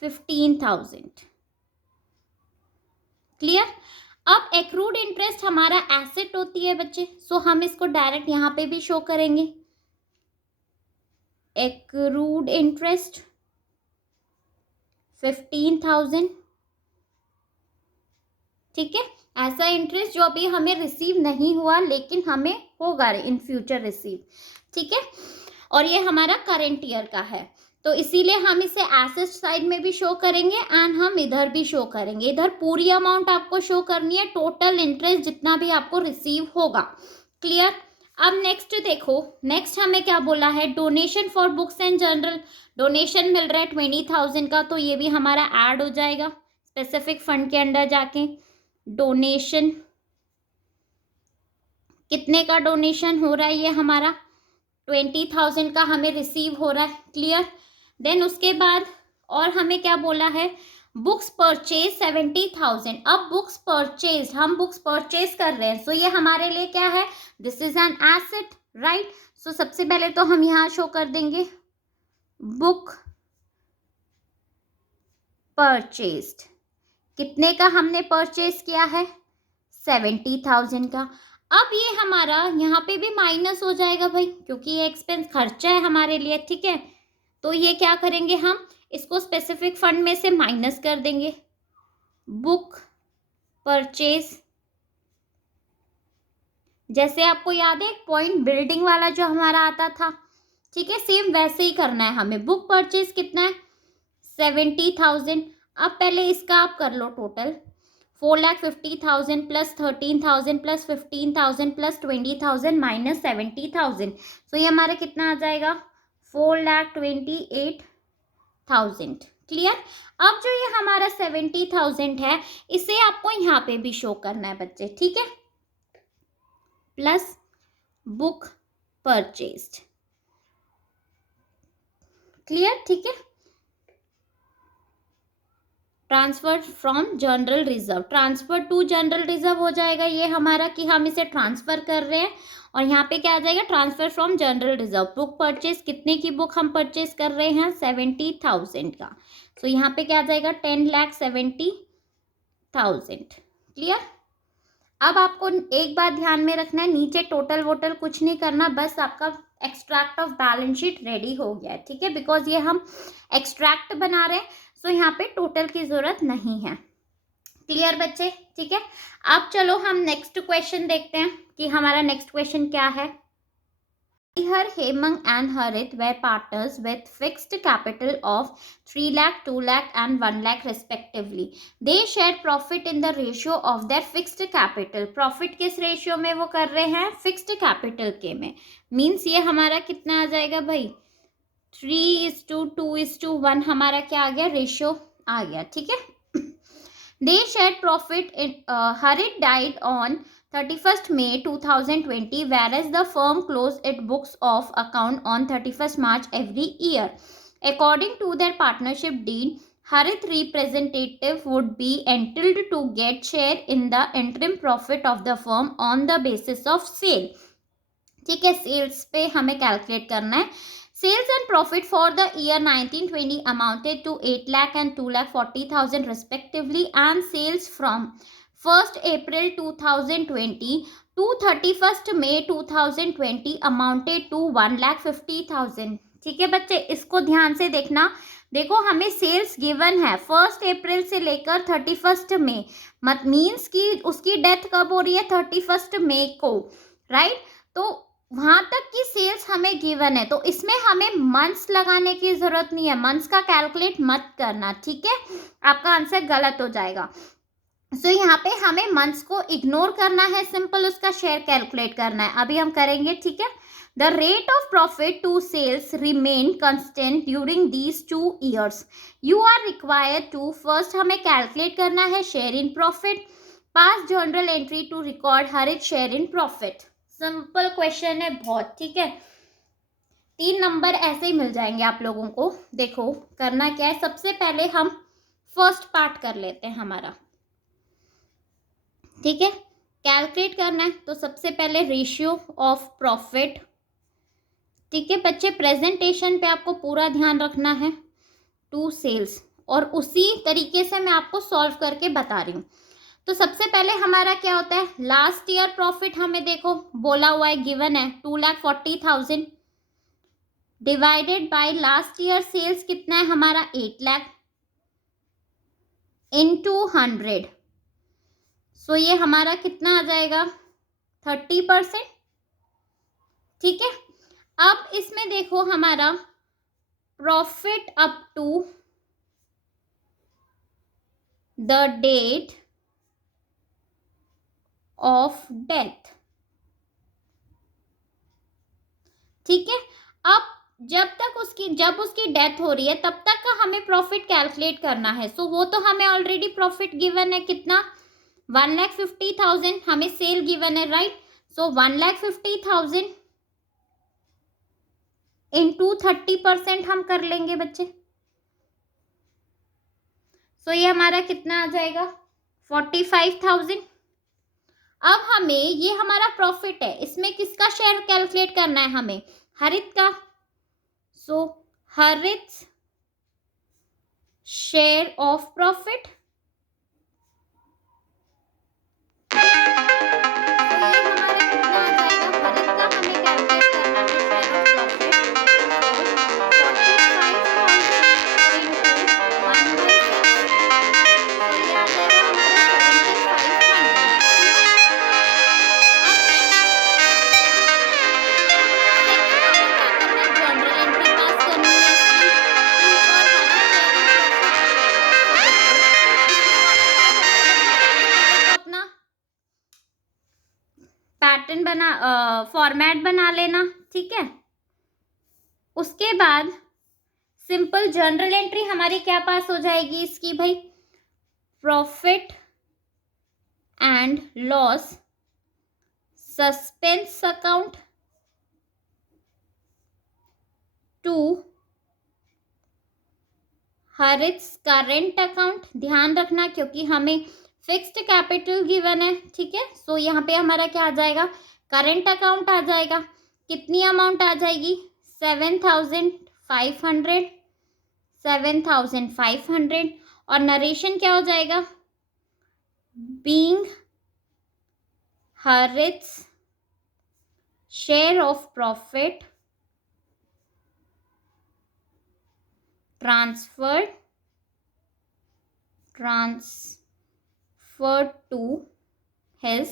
15,000। क्लियर। अब एक्रूड इंटरेस्ट हमारा एसेट होती है बच्चे, सो हम इसको डायरेक्ट यहाँ पे भी शो करेंगे, एक्रूड इंटरेस्ट 15,000। ठीक है, ऐसा इंटरेस्ट जो अभी हमें रिसीव नहीं हुआ लेकिन हमें होगा इन फ्यूचर रिसीव। ठीक है, और ये हमारा करेंट ईयर का है, तो इसीलिए हम इसे एसेट साइड में भी शो करेंगे एंड हम इधर भी शो करेंगे। इधर पूरी अमाउंट आपको शो करनी है, टोटल इंटरेस्ट जितना भी आपको रिसीव होगा। क्लियर। अब नेक्स्ट देखो, नेक्स्ट हमें क्या बोला है, donation for books and journal. Donation मिल रहा है 20,000 का, तो ये भी हमारा ऐड हो जाएगा स्पेसिफिक फंड के अंडर जाके। डोनेशन कितने का डोनेशन हो रहा है, ये हमारा 20,000 का हमें रिसीव हो रहा है। क्लियर। देन उसके बाद और हमें क्या बोला है, बुक्स परचेज 70,000। अब बुक्स परचेज, हम बुक्स परचेज कर रहे हैं, सो ये हमारे लिए क्या है, this is an asset, right. So सबसे पहले तो हम यहाँ शो कर देंगे बुक परचेज्ड, कितने का हमने परचेज किया है, 70,000 का। अब ये हमारा यहाँ पे भी माइनस हो जाएगा भाई, क्योंकि ये एक्सपेंस खर्चा है हमारे लिए। ठीक है, तो ये क्या करेंगे, हम इसको स्पेसिफिक फंड में से माइनस कर देंगे, बुक परचेज। जैसे आपको याद है एक पॉइंट बिल्डिंग वाला जो हमारा आता था, ठीक है, सेम वैसे ही करना है हमें। बुक परचेज कितना है, 70,000। अब पहले इसका आप कर लो total, 4,50,000 plus 13,000 plus 15,000 plus 20,000 minus 70,000। So ये हमारा कितना आ जाएगा, 4,28,000। क्लियर। अब जो ये हमारा 70,000 है, इसे आपको यहाँ पे भी शो करना है बच्चे। ठीक है, प्लस बुक परचेज्ड। क्लियर। ठीक है, transfer from general reserve, transfer to general reserve हो जाएगा ये हमारा कि हम इसे ट्रांसफर कर रहे हैं, और यहाँ पे क्या आ जाएगा, transfer from general reserve. Book purchase, कितने की बुक हम परचेज कर रहे हैं, 70,000 का। सो यहाँ पे क्या आ जाएगा, 10,70,000। क्लियर। अब आपको एक बात ध्यान में रखना है, नीचे टोटल वोटल कुछ नहीं करना, बस आपका extract of balance sheet ready हो गया है, ठीक है, बिकॉज ये हम एक्सट्रैक्ट बना रहे हैं, सो यहाँ पे टोटल की जरूरत नहीं है। क्लियर बच्चे, ठीक है। अब चलो हम नेक्स्ट क्वेश्चन देखते हैं कि हमारा नेक्स्ट क्वेश्चन क्या है। Her, Hemang and Harit were partners with fixed capital of 3 lakh, 2 lakh and 1 lakh respectively. They shared profit in the ratio of their fixed capital. Profit किस रेशियो में वो कर रहे हैं, फिक्स्ड कैपिटल के में। मीन्स ये हमारा कितना आ जाएगा भाई, 3:2:1 हमारा क्या आ गया, रेशियो आ गया, ठीक है। They shared profit in Harit died on 31st May 2020, whereas the firm closed its books of account on 31st March every year. According to their partnership deed, Harit representative would be entitled to get share in the interim profit of the firm on the basis of sale. ठीक है, सेल्स पे हमें कैलकुलेट करना है। Sales and profit for the year 1920 amounted to 8 lakh and 2,40,000 respectively, and sales from 1st April 2020 to 31st May 2020 amounted to 1,50,000। ठीक है बच्चे, इसको ध्यान से देखना। देखो हमें सेल्स गिवन है 1 अप्रैल से लेकर 31 मई, मत मीन्स कि उसकी डेथ कब हो रही है, 31 मई को, राइट। तो वहां तक की सेल्स हमें गिवन है, तो इसमें हमें मंथ्स लगाने की जरूरत नहीं है, मंथ्स का कैलकुलेट मत करना, ठीक है, आपका आंसर गलत हो जाएगा। सो यहाँ पे हमें मंथ्स को इग्नोर करना है, सिंपल उसका शेयर कैलकुलेट करना है, अभी हम करेंगे, ठीक है। The rate of profit to sales remain constant during these 2 years। You are required to first हमें कैलकुलेट करना है share in profit, pass journal entry to record Harit share in profit. Simple question है बहुत, ठीक है। 3 नंबर ऐसे ही मिल जाएंगे आप लोगों को। देखो करना क्या है, सबसे पहले हम फर्स्ट पार्ट कर लेते हैं हमारा, ठीक है। कैलकुलेट करना है तो सबसे पहले रेशियो ऑफ प्रॉफिट, ठीक है बच्चे, प्रेजेंटेशन पे आपको पूरा ध्यान रखना है, टू सेल्स, और उसी तरीके से मैं आपको सॉल्व करके बता रही हूँ। तो सबसे पहले हमारा क्या होता है, लास्ट ईयर प्रॉफिट हमें देखो बोला हुआ है, गिवन है 2,40,000 divided by last year sales कितना है हमारा 8 लाख इनटू 100। सो ये हमारा कितना आ जाएगा 30%, ठीक है। अब इसमें देखो हमारा profit up to the date of death, ठीक है। अब जब उसकी डेथ हो रही है तब तक का हमें प्रॉफिट कैलकुलेट करना है। सो वो तो हमें ऑलरेडी प्रॉफिट गिवन है कितना, 1,50,000 हमें सेल गिवन है, राइट। सो 1,50,000 इंटू 30% हम कर लेंगे बच्चे। सो ये हमारा कितना आ जाएगा 45,000। अब हमें ये हमारा प्रॉफिट है, इसमें किसका शेयर कैलकुलेट करना है हमें, हरित का। सो हरित शेयर ऑफ प्रॉफिट, पैटर्न बना फॉर्मेट बना लेना, ठीक है। उसके बाद सिंपल जर्नल एंट्री हमारी क्या पास हो जाएगी इसकी भाई, profit and loss suspense account to Harit's current account, ध्यान रखना क्योंकि हमें फिक्स्ड कैपिटल गिवन है, ठीक है। सो यहाँ पे हमारा क्या आ जाएगा, करेंट अकाउंट आ जाएगा। कितनी अमाउंट आ जाएगी, 7,500, 7,500। और नरेशन क्या हो जाएगा, being Harit's share of profit transferred to his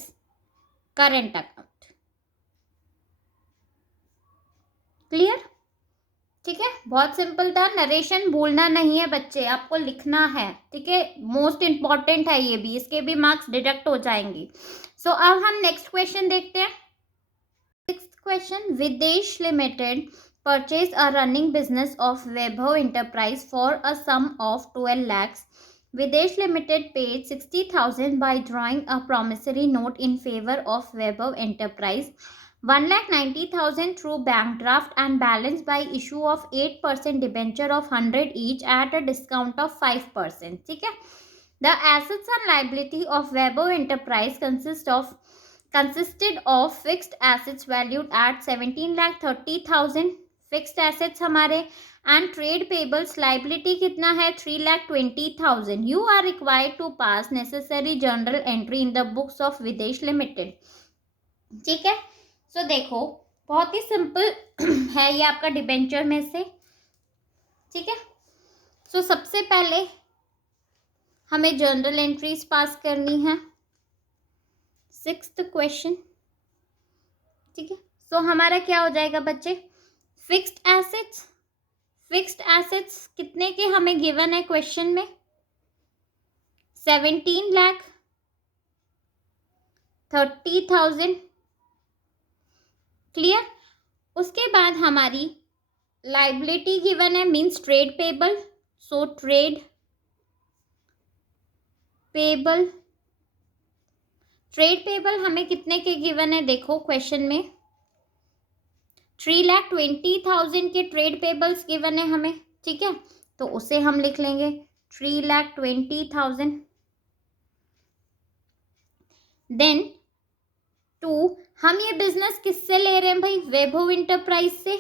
current account। Clear, ठीक है, बहुत सिंपल था। नरेशन भूलना नहीं है बच्चे, आपको लिखना है, ठीक है। मोस्ट इंपॉर्टेंट है ये भी, इसके भी मार्क्स डिडक्ट हो जाएंगे। सो अब हम नेक्स्ट क्वेश्चन देखते हैं। सिक्स्थ क्वेश्चन, विदेश limited purchased a running business of Vaibhav Enterprise for a sum of 12 lakhs. Videsh Limited paid 60,000 by drawing a promissory note in favor of Vaibhav Enterprise, 1,90,000 through bank draft and balance by issue of 8% debenture of 100 each at a discount of 5%, ठीक है। The assets and liability of Vaibhav Enterprise consisted of fixed assets valued at 17,30,000 fixed assets हमारे, एंड ट्रेड पेबल्स लाइबिलिटी कितना है, 3,20,000। You are required to pass necessary journal entry in the books of Videsh limited, ठीक है। सो देखो बहुत ही सिंपल है ये आपका डिबेंचर में से, ठीक है। सो सबसे पहले हमें जर्नल एंट्रीज पास करनी है, सिक्स्थ क्वेश्चन, ठीक है। सो हमारा क्या हो जाएगा बच्चे, फिक्स्ड एसेट्स, फिक्स्ड एसेट्स कितने के हमें गिवन है क्वेश्चन में, 17,30,000, क्लियर। उसके बाद हमारी लाइबिलिटी गिवन है, means trade payable. So trade payable, trade payable हमें कितने के गिवन है, देखो क्वेश्चन में 3,20,000 के ट्रेड पेबल्स गिवन है हमें, ठीक है। तो उसे हम लिख लेंगे 3,20,000। देन 2, हम ये बिजनेस किससे ले रहे हैं भाई, वैभव इंटरप्राइज से।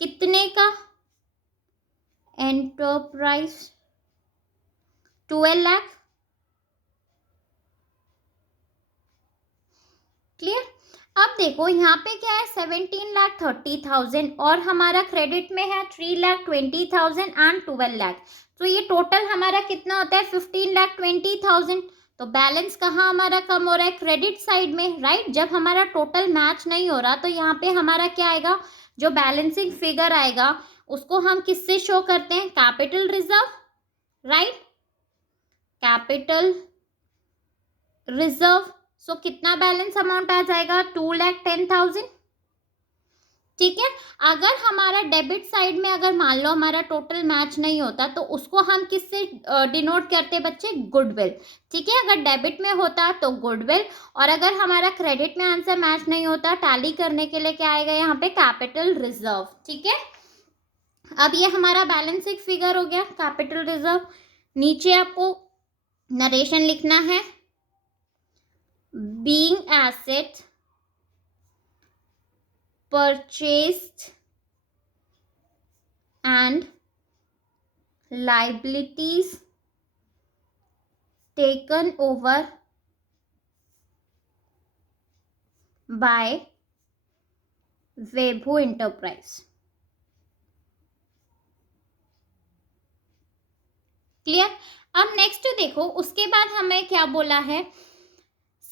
कितने का, एंटरप्राइज 12 लाख, क्लियर। अब देखो यहाँ पे क्या है, 17,30,000 और हमारा क्रेडिट में है 3,20,000 एंड 12 लाख। तो ये टोटल हमारा कितना होता है, 15,20,000। तो बैलेंस कहाँ हमारा कम हो रहा है, क्रेडिट साइड में, राइट। जब हमारा टोटल मैच नहीं हो रहा तो यहाँ पे हमारा क्या आएगा, जो बैलेंसिंग फिगर आएगा उसको हम किससे शो करते हैं, capital reserve, right, capital reserve. So कितना बैलेंस अमाउंट आ जाएगा, 2,10,000, ठीक है। अगर हमारा डेबिट साइड में अगर मान लो हमारा टोटल मैच नहीं होता तो उसको हम किससे डिनोट करते हैं बच्चे, गुडविल, ठीक है। अगर डेबिट में होता तो गुडविल, और अगर हमारा क्रेडिट में आंसर मैच नहीं होता, टैली करने के लिए क्या आएगा यहाँ पे, कैपिटल रिजर्व, ठीक है। अब ये हमारा बैलेंसिंग फिगर हो गया, कैपिटल रिजर्व। नीचे आपको नरेशन लिखना है, being asset purchased and liabilities taken over by Vaibhav Enterprise, clear. अब नेक्स्ट देखो, उसके बाद हमें क्या बोला है,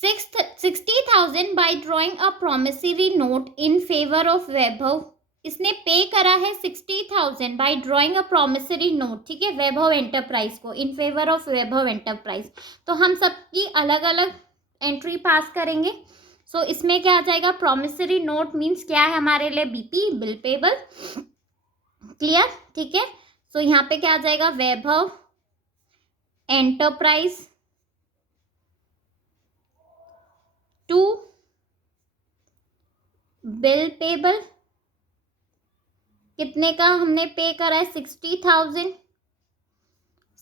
60,000 by drawing a promissory note in favour of Vaibhav. इसने पे करा है 60,000 by drawing a promissory note, ठीक है, वैभव एंटरप्राइज को, in favour of Vaibhav enterprise. तो हम सबकी अलग अलग एंट्री पास करेंगे। सो इसमें क्या आ जाएगा, प्रोमिसरी नोट मीन्स क्या है हमारे लिए, बीपी, बिल पेबल, क्लियर, ठीक है। सो यहाँ पे क्या आ जाएगा, Vaibhav enterprise to bill payable, कितने का हमने पे करा है, 60,000,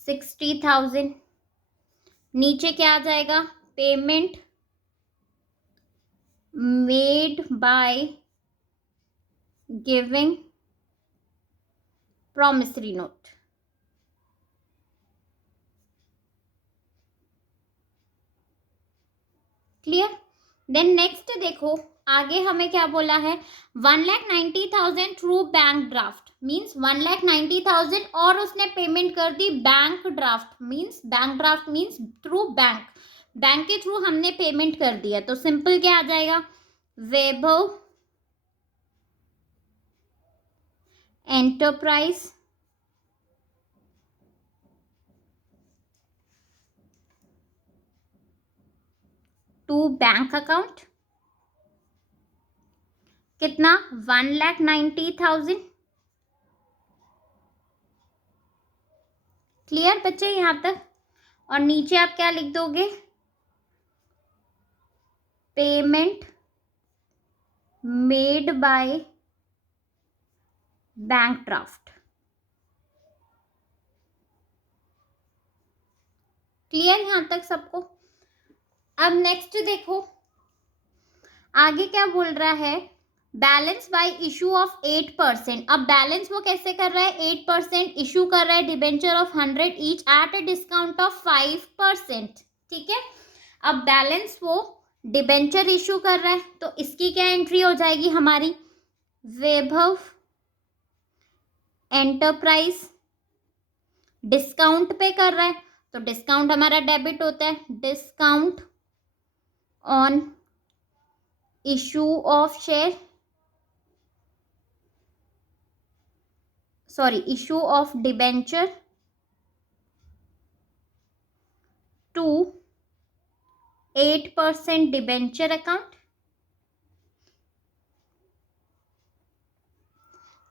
60,000। नीचे क्या आ जाएगा, payment made by giving promissory note. Clear. Then next देखो, आगे हमें क्या बोला है, 1,90,000 थ्रू बैंक ड्राफ्ट, मीन्स 1,90,000 और उसने पेमेंट कर दी bank draft, means through bank, bank के थ्रू हमने पेमेंट कर दिया, तो सिंपल क्या आ जाएगा, Vaibhav enterprise to bank account, कितना, 1,90,000। क्लियर बच्चे यहां तक। और नीचे आप क्या लिख दोगे, payment made by bank draft. Clear यहां तक सबको। अब नेक्स्ट देखो, आगे क्या बोल रहा है, बैलेंस बाय इशू ऑफ 8%। अब बैलेंस वो कैसे कर रहा है, 8% इशू कर रहा है debenture of 100 each at a discount of 5%। ठीक है, अब बैलेंस वो डिबेंचर इशू कर रहा है, तो इसकी क्या एंट्री हो जाएगी हमारी, वैभव एंटरप्राइज डिस्काउंट पे कर रहा है, तो डिस्काउंट हमारा डेबिट होता है, discount on issue of share, sorry issue of debenture to 8% debenture account.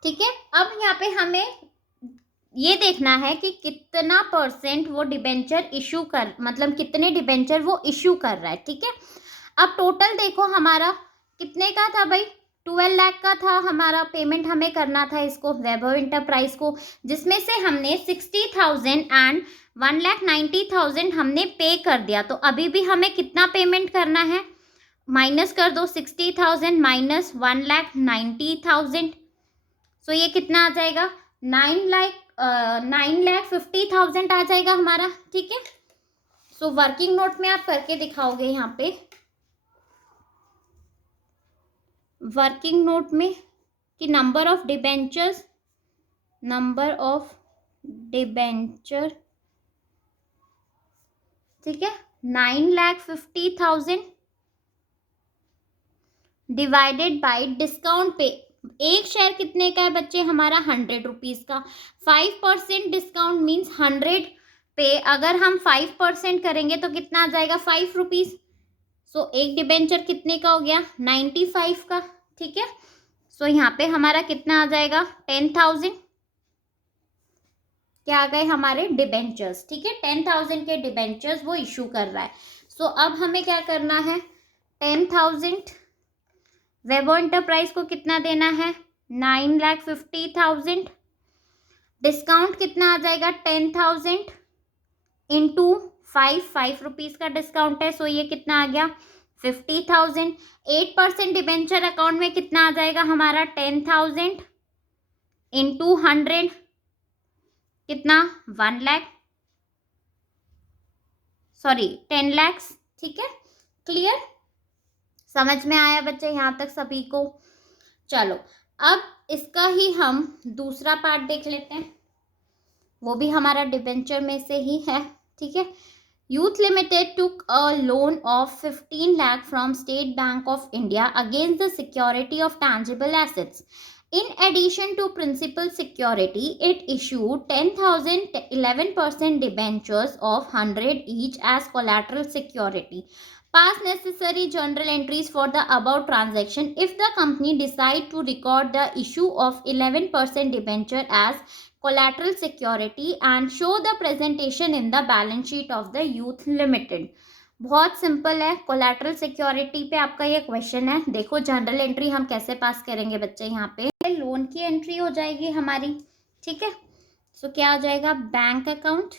ठीक है, अब यहाँ पे हमें ये देखना है कि कितना परसेंट वो डिबेंचर इशू कर, मतलब कितने डिबेंचर वो इशू कर रहा है। ठीक है, अब टोटल देखो हमारा कितने का था भाई, 12 लाख का था हमारा, पेमेंट हमें करना था इसको वैभव इंटरप्राइज को, जिसमें से हमने 60,000 एंड 1,90,000 हमने पे कर दिया। तो अभी भी हमें कितना पेमेंट करना है, माइनस कर दो, 60,000 माइनस 1,90,000, सो ये कितना आ जाएगा, 9,50,000 आ जाएगा हमारा। ठीक है, सो वर्किंग नोट में आप करके दिखाओगे यहाँ पे, वर्किंग नोट में कि नंबर ऑफ डिबेंचर ठीक है, 9,50,000 डिवाइडेड बाय डिस्काउंट पे, एक शेयर कितने का है बच्चे हमारा, 100 रुपीज का, 5% डिस्काउंट मीन्स 100 पे अगर हम 5% करेंगे तो कितना आ जाएगा, 5 रुपीज। सो एक डिबेंचर कितने का हो गया, 95 का। ठीक है, सो यहाँ पे हमारा कितना आ जाएगा, 10,000 क्या आ गए हमारे डिबेंचर्स। ठीक है, 10,000 के डिबेंचर्स वो इशू कर रहा है। सो अब हमें क्या करना है, 10,000 वैभव एंटरप्राइज को कितना देना है, 9,50,000, डिस्काउंट कितना आ जाएगा, 10,000 इंटू 5 रुपीज का डिस्काउंट है, सो ये कितना आ गया, 50,000। 8% डिबेंचर अकाउंट में कितना आ जाएगा हमारा, 10,000 इंटू 100 कितना, 1 लाख, सॉरी 10 लाख। ठीक है, क्लियर, समझ में आया बच्चे यहाँ तक सभी को। चलो अब इसका ही हम दूसरा पार्ट देख लेते हैं, वो भी हमारा डिबेंचर में से ही है। ठीक है, youth limited took a loan of 15 lakh from state bank of India against the security of tangible assets. In addition to principal security, it issued 10,000 11% debentures of 100 each as collateral security. Pass necessary journal entries for the above transaction if the company decide to record the issue of 11% debenture as collateral security and show the presentation in the balance sheet of the youth limited. बहुत सिंपल है, कोलैटरल सिक्योरिटी पे आपका ये क्वेश्चन है। देखो जनरल एंट्री हम कैसे पास करेंगे बच्चे, यहाँ पे लोन की एंट्री हो जाएगी हमारी। ठीक है, सो क्या हो जाएगा, bank account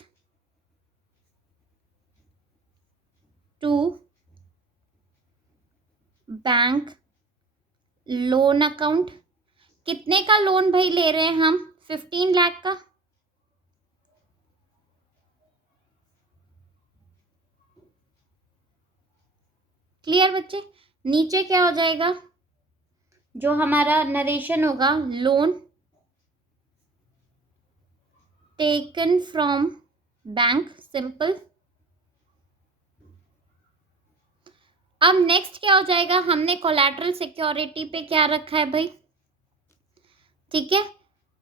to bank loan account. कितने का लोन भाई ले रहे हैं हम? 15 लाख का। क्लियर बच्चे? नीचे क्या हो जाएगा, जो हमारा नरेशन होगा, loan taken from bank, simple. अब नेक्स्ट क्या हो जाएगा, हमने कोलैटरल सिक्योरिटी पे क्या रखा है भाई, ठीक है।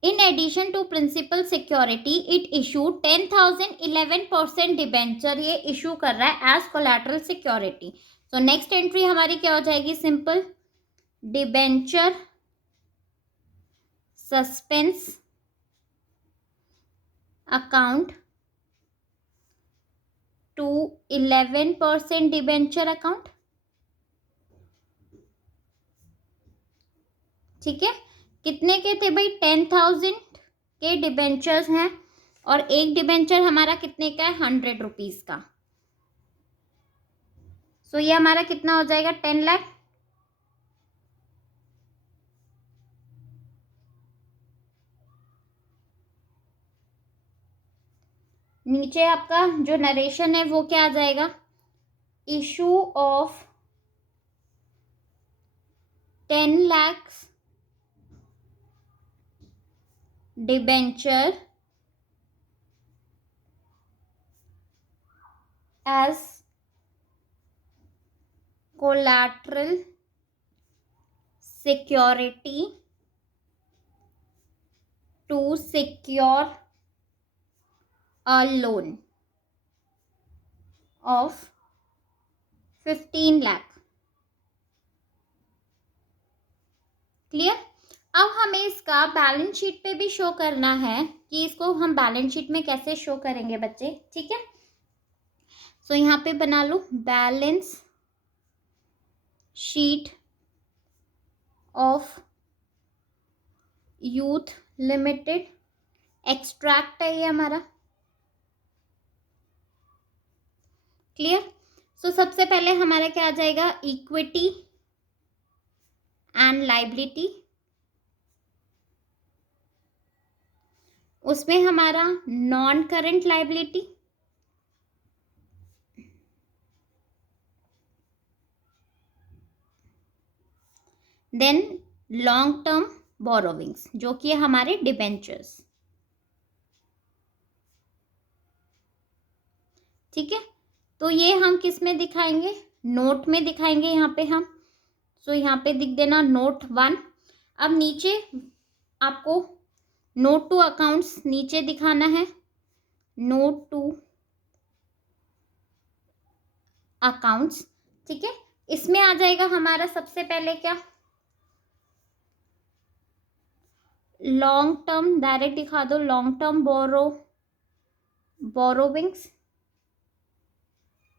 In addition to principal security it issue 10,000 11% debenture, ये इशू कर रहा है as collateral security. So next entry हमारी क्या हो जाएगी, simple, debenture suspense account to 11% debenture account, ठीक है। कितने के थे भाई, 10,000 के डिबेंचर्स हैं, और एक डिबेंचर हमारा कितने का है, 100 रुपीज का। सो ये हमारा कितना हो जाएगा, 10 लाख। नीचे आपका जो नरेशन है वो क्या आ जाएगा, issue of 10 lakh debenture as collateral security to secure a loan of 15 lakh. Clear? अब हमें इसका बैलेंस शीट पे भी शो करना है कि इसको हम बैलेंस शीट में कैसे शो करेंगे बच्चे, ठीक है। सो यहाँ पे बना लो balance sheet of youth limited, extract है ये हमारा। क्लियर? सो सबसे पहले हमारा क्या आ जाएगा, इक्विटी एंड लाइबिलिटी, उसमें हमारा non current liability, then long term borrowings जो कि हमारे डिबेंचर्स, ठीक है। तो ये हम किस में दिखाएंगे, नोट में दिखाएंगे यहाँ पे हम। सो यहाँ पे दिख देना नोट 1। अब नीचे आपको नोट टू अकाउंट्स नीचे दिखाना है, नोट टू अकाउंट्स, ठीक है। इसमें आ जाएगा हमारा सबसे पहले क्या, लॉन्ग टर्म, डायरेक्ट दिखा दो, लॉन्ग टर्म बोरोविंग्स,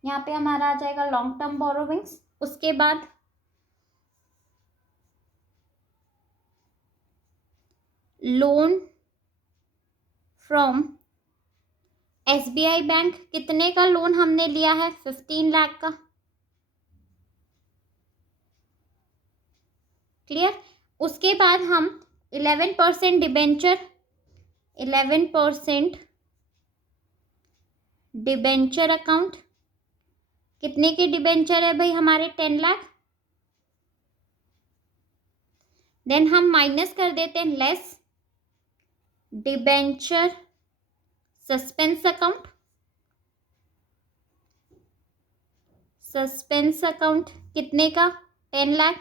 यहाँ पे हमारा आ जाएगा लॉन्ग टर्म बोरोविंग्स। उसके बाद लोन फ्रॉम SBI बैंक, कितने का लोन हमने लिया है, 15 लाख का। क्लियर? उसके बाद हम 11% डिबेंचर, 11% डिबेंचर अकाउंट, कितने के डिबेंचर है भाई हमारे, 10 लाख। देन हम माइनस कर देते हैं less debenture suspense account, suspense account कितने का, 10 लाख,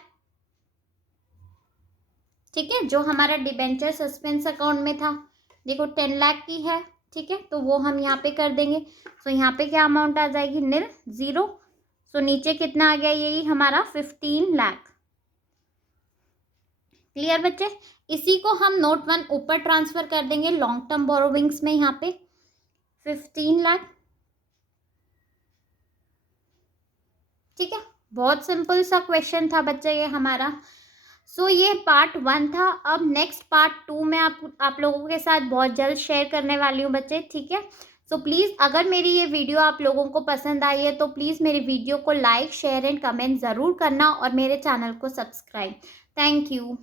ठीक है। जो हमारा डिबेंचर सस्पेंस अकाउंट में था, देखो 10 लाख की है, ठीक है, तो वो हम यहाँ पे कर देंगे। सो यहाँ पे क्या अमाउंट आ जाएगी, निल, 0। सो नीचे कितना आ गया, यही हमारा 15 लाख। क्लियर बच्चे? इसी को हम नोट 1 ऊपर ट्रांसफर कर देंगे लॉन्ग टर्म बोरोविंग्स में, यहाँ पे 15 लाख, ठीक है। बहुत सिंपल सा क्वेश्चन था बच्चे ये हमारा। सो ये पार्ट 1 था। अब नेक्स्ट पार्ट 2 में आप लोगों के साथ बहुत जल्द शेयर करने वाली हूँ बच्चे, ठीक है। सो प्लीज़ अगर मेरी ये वीडियो आप लोगों को पसंद आई है तो प्लीज़ मेरी वीडियो को लाइक, शेयर एंड कमेंट ज़रूर करना और मेरे चैनल को सब्सक्राइब। Thank you.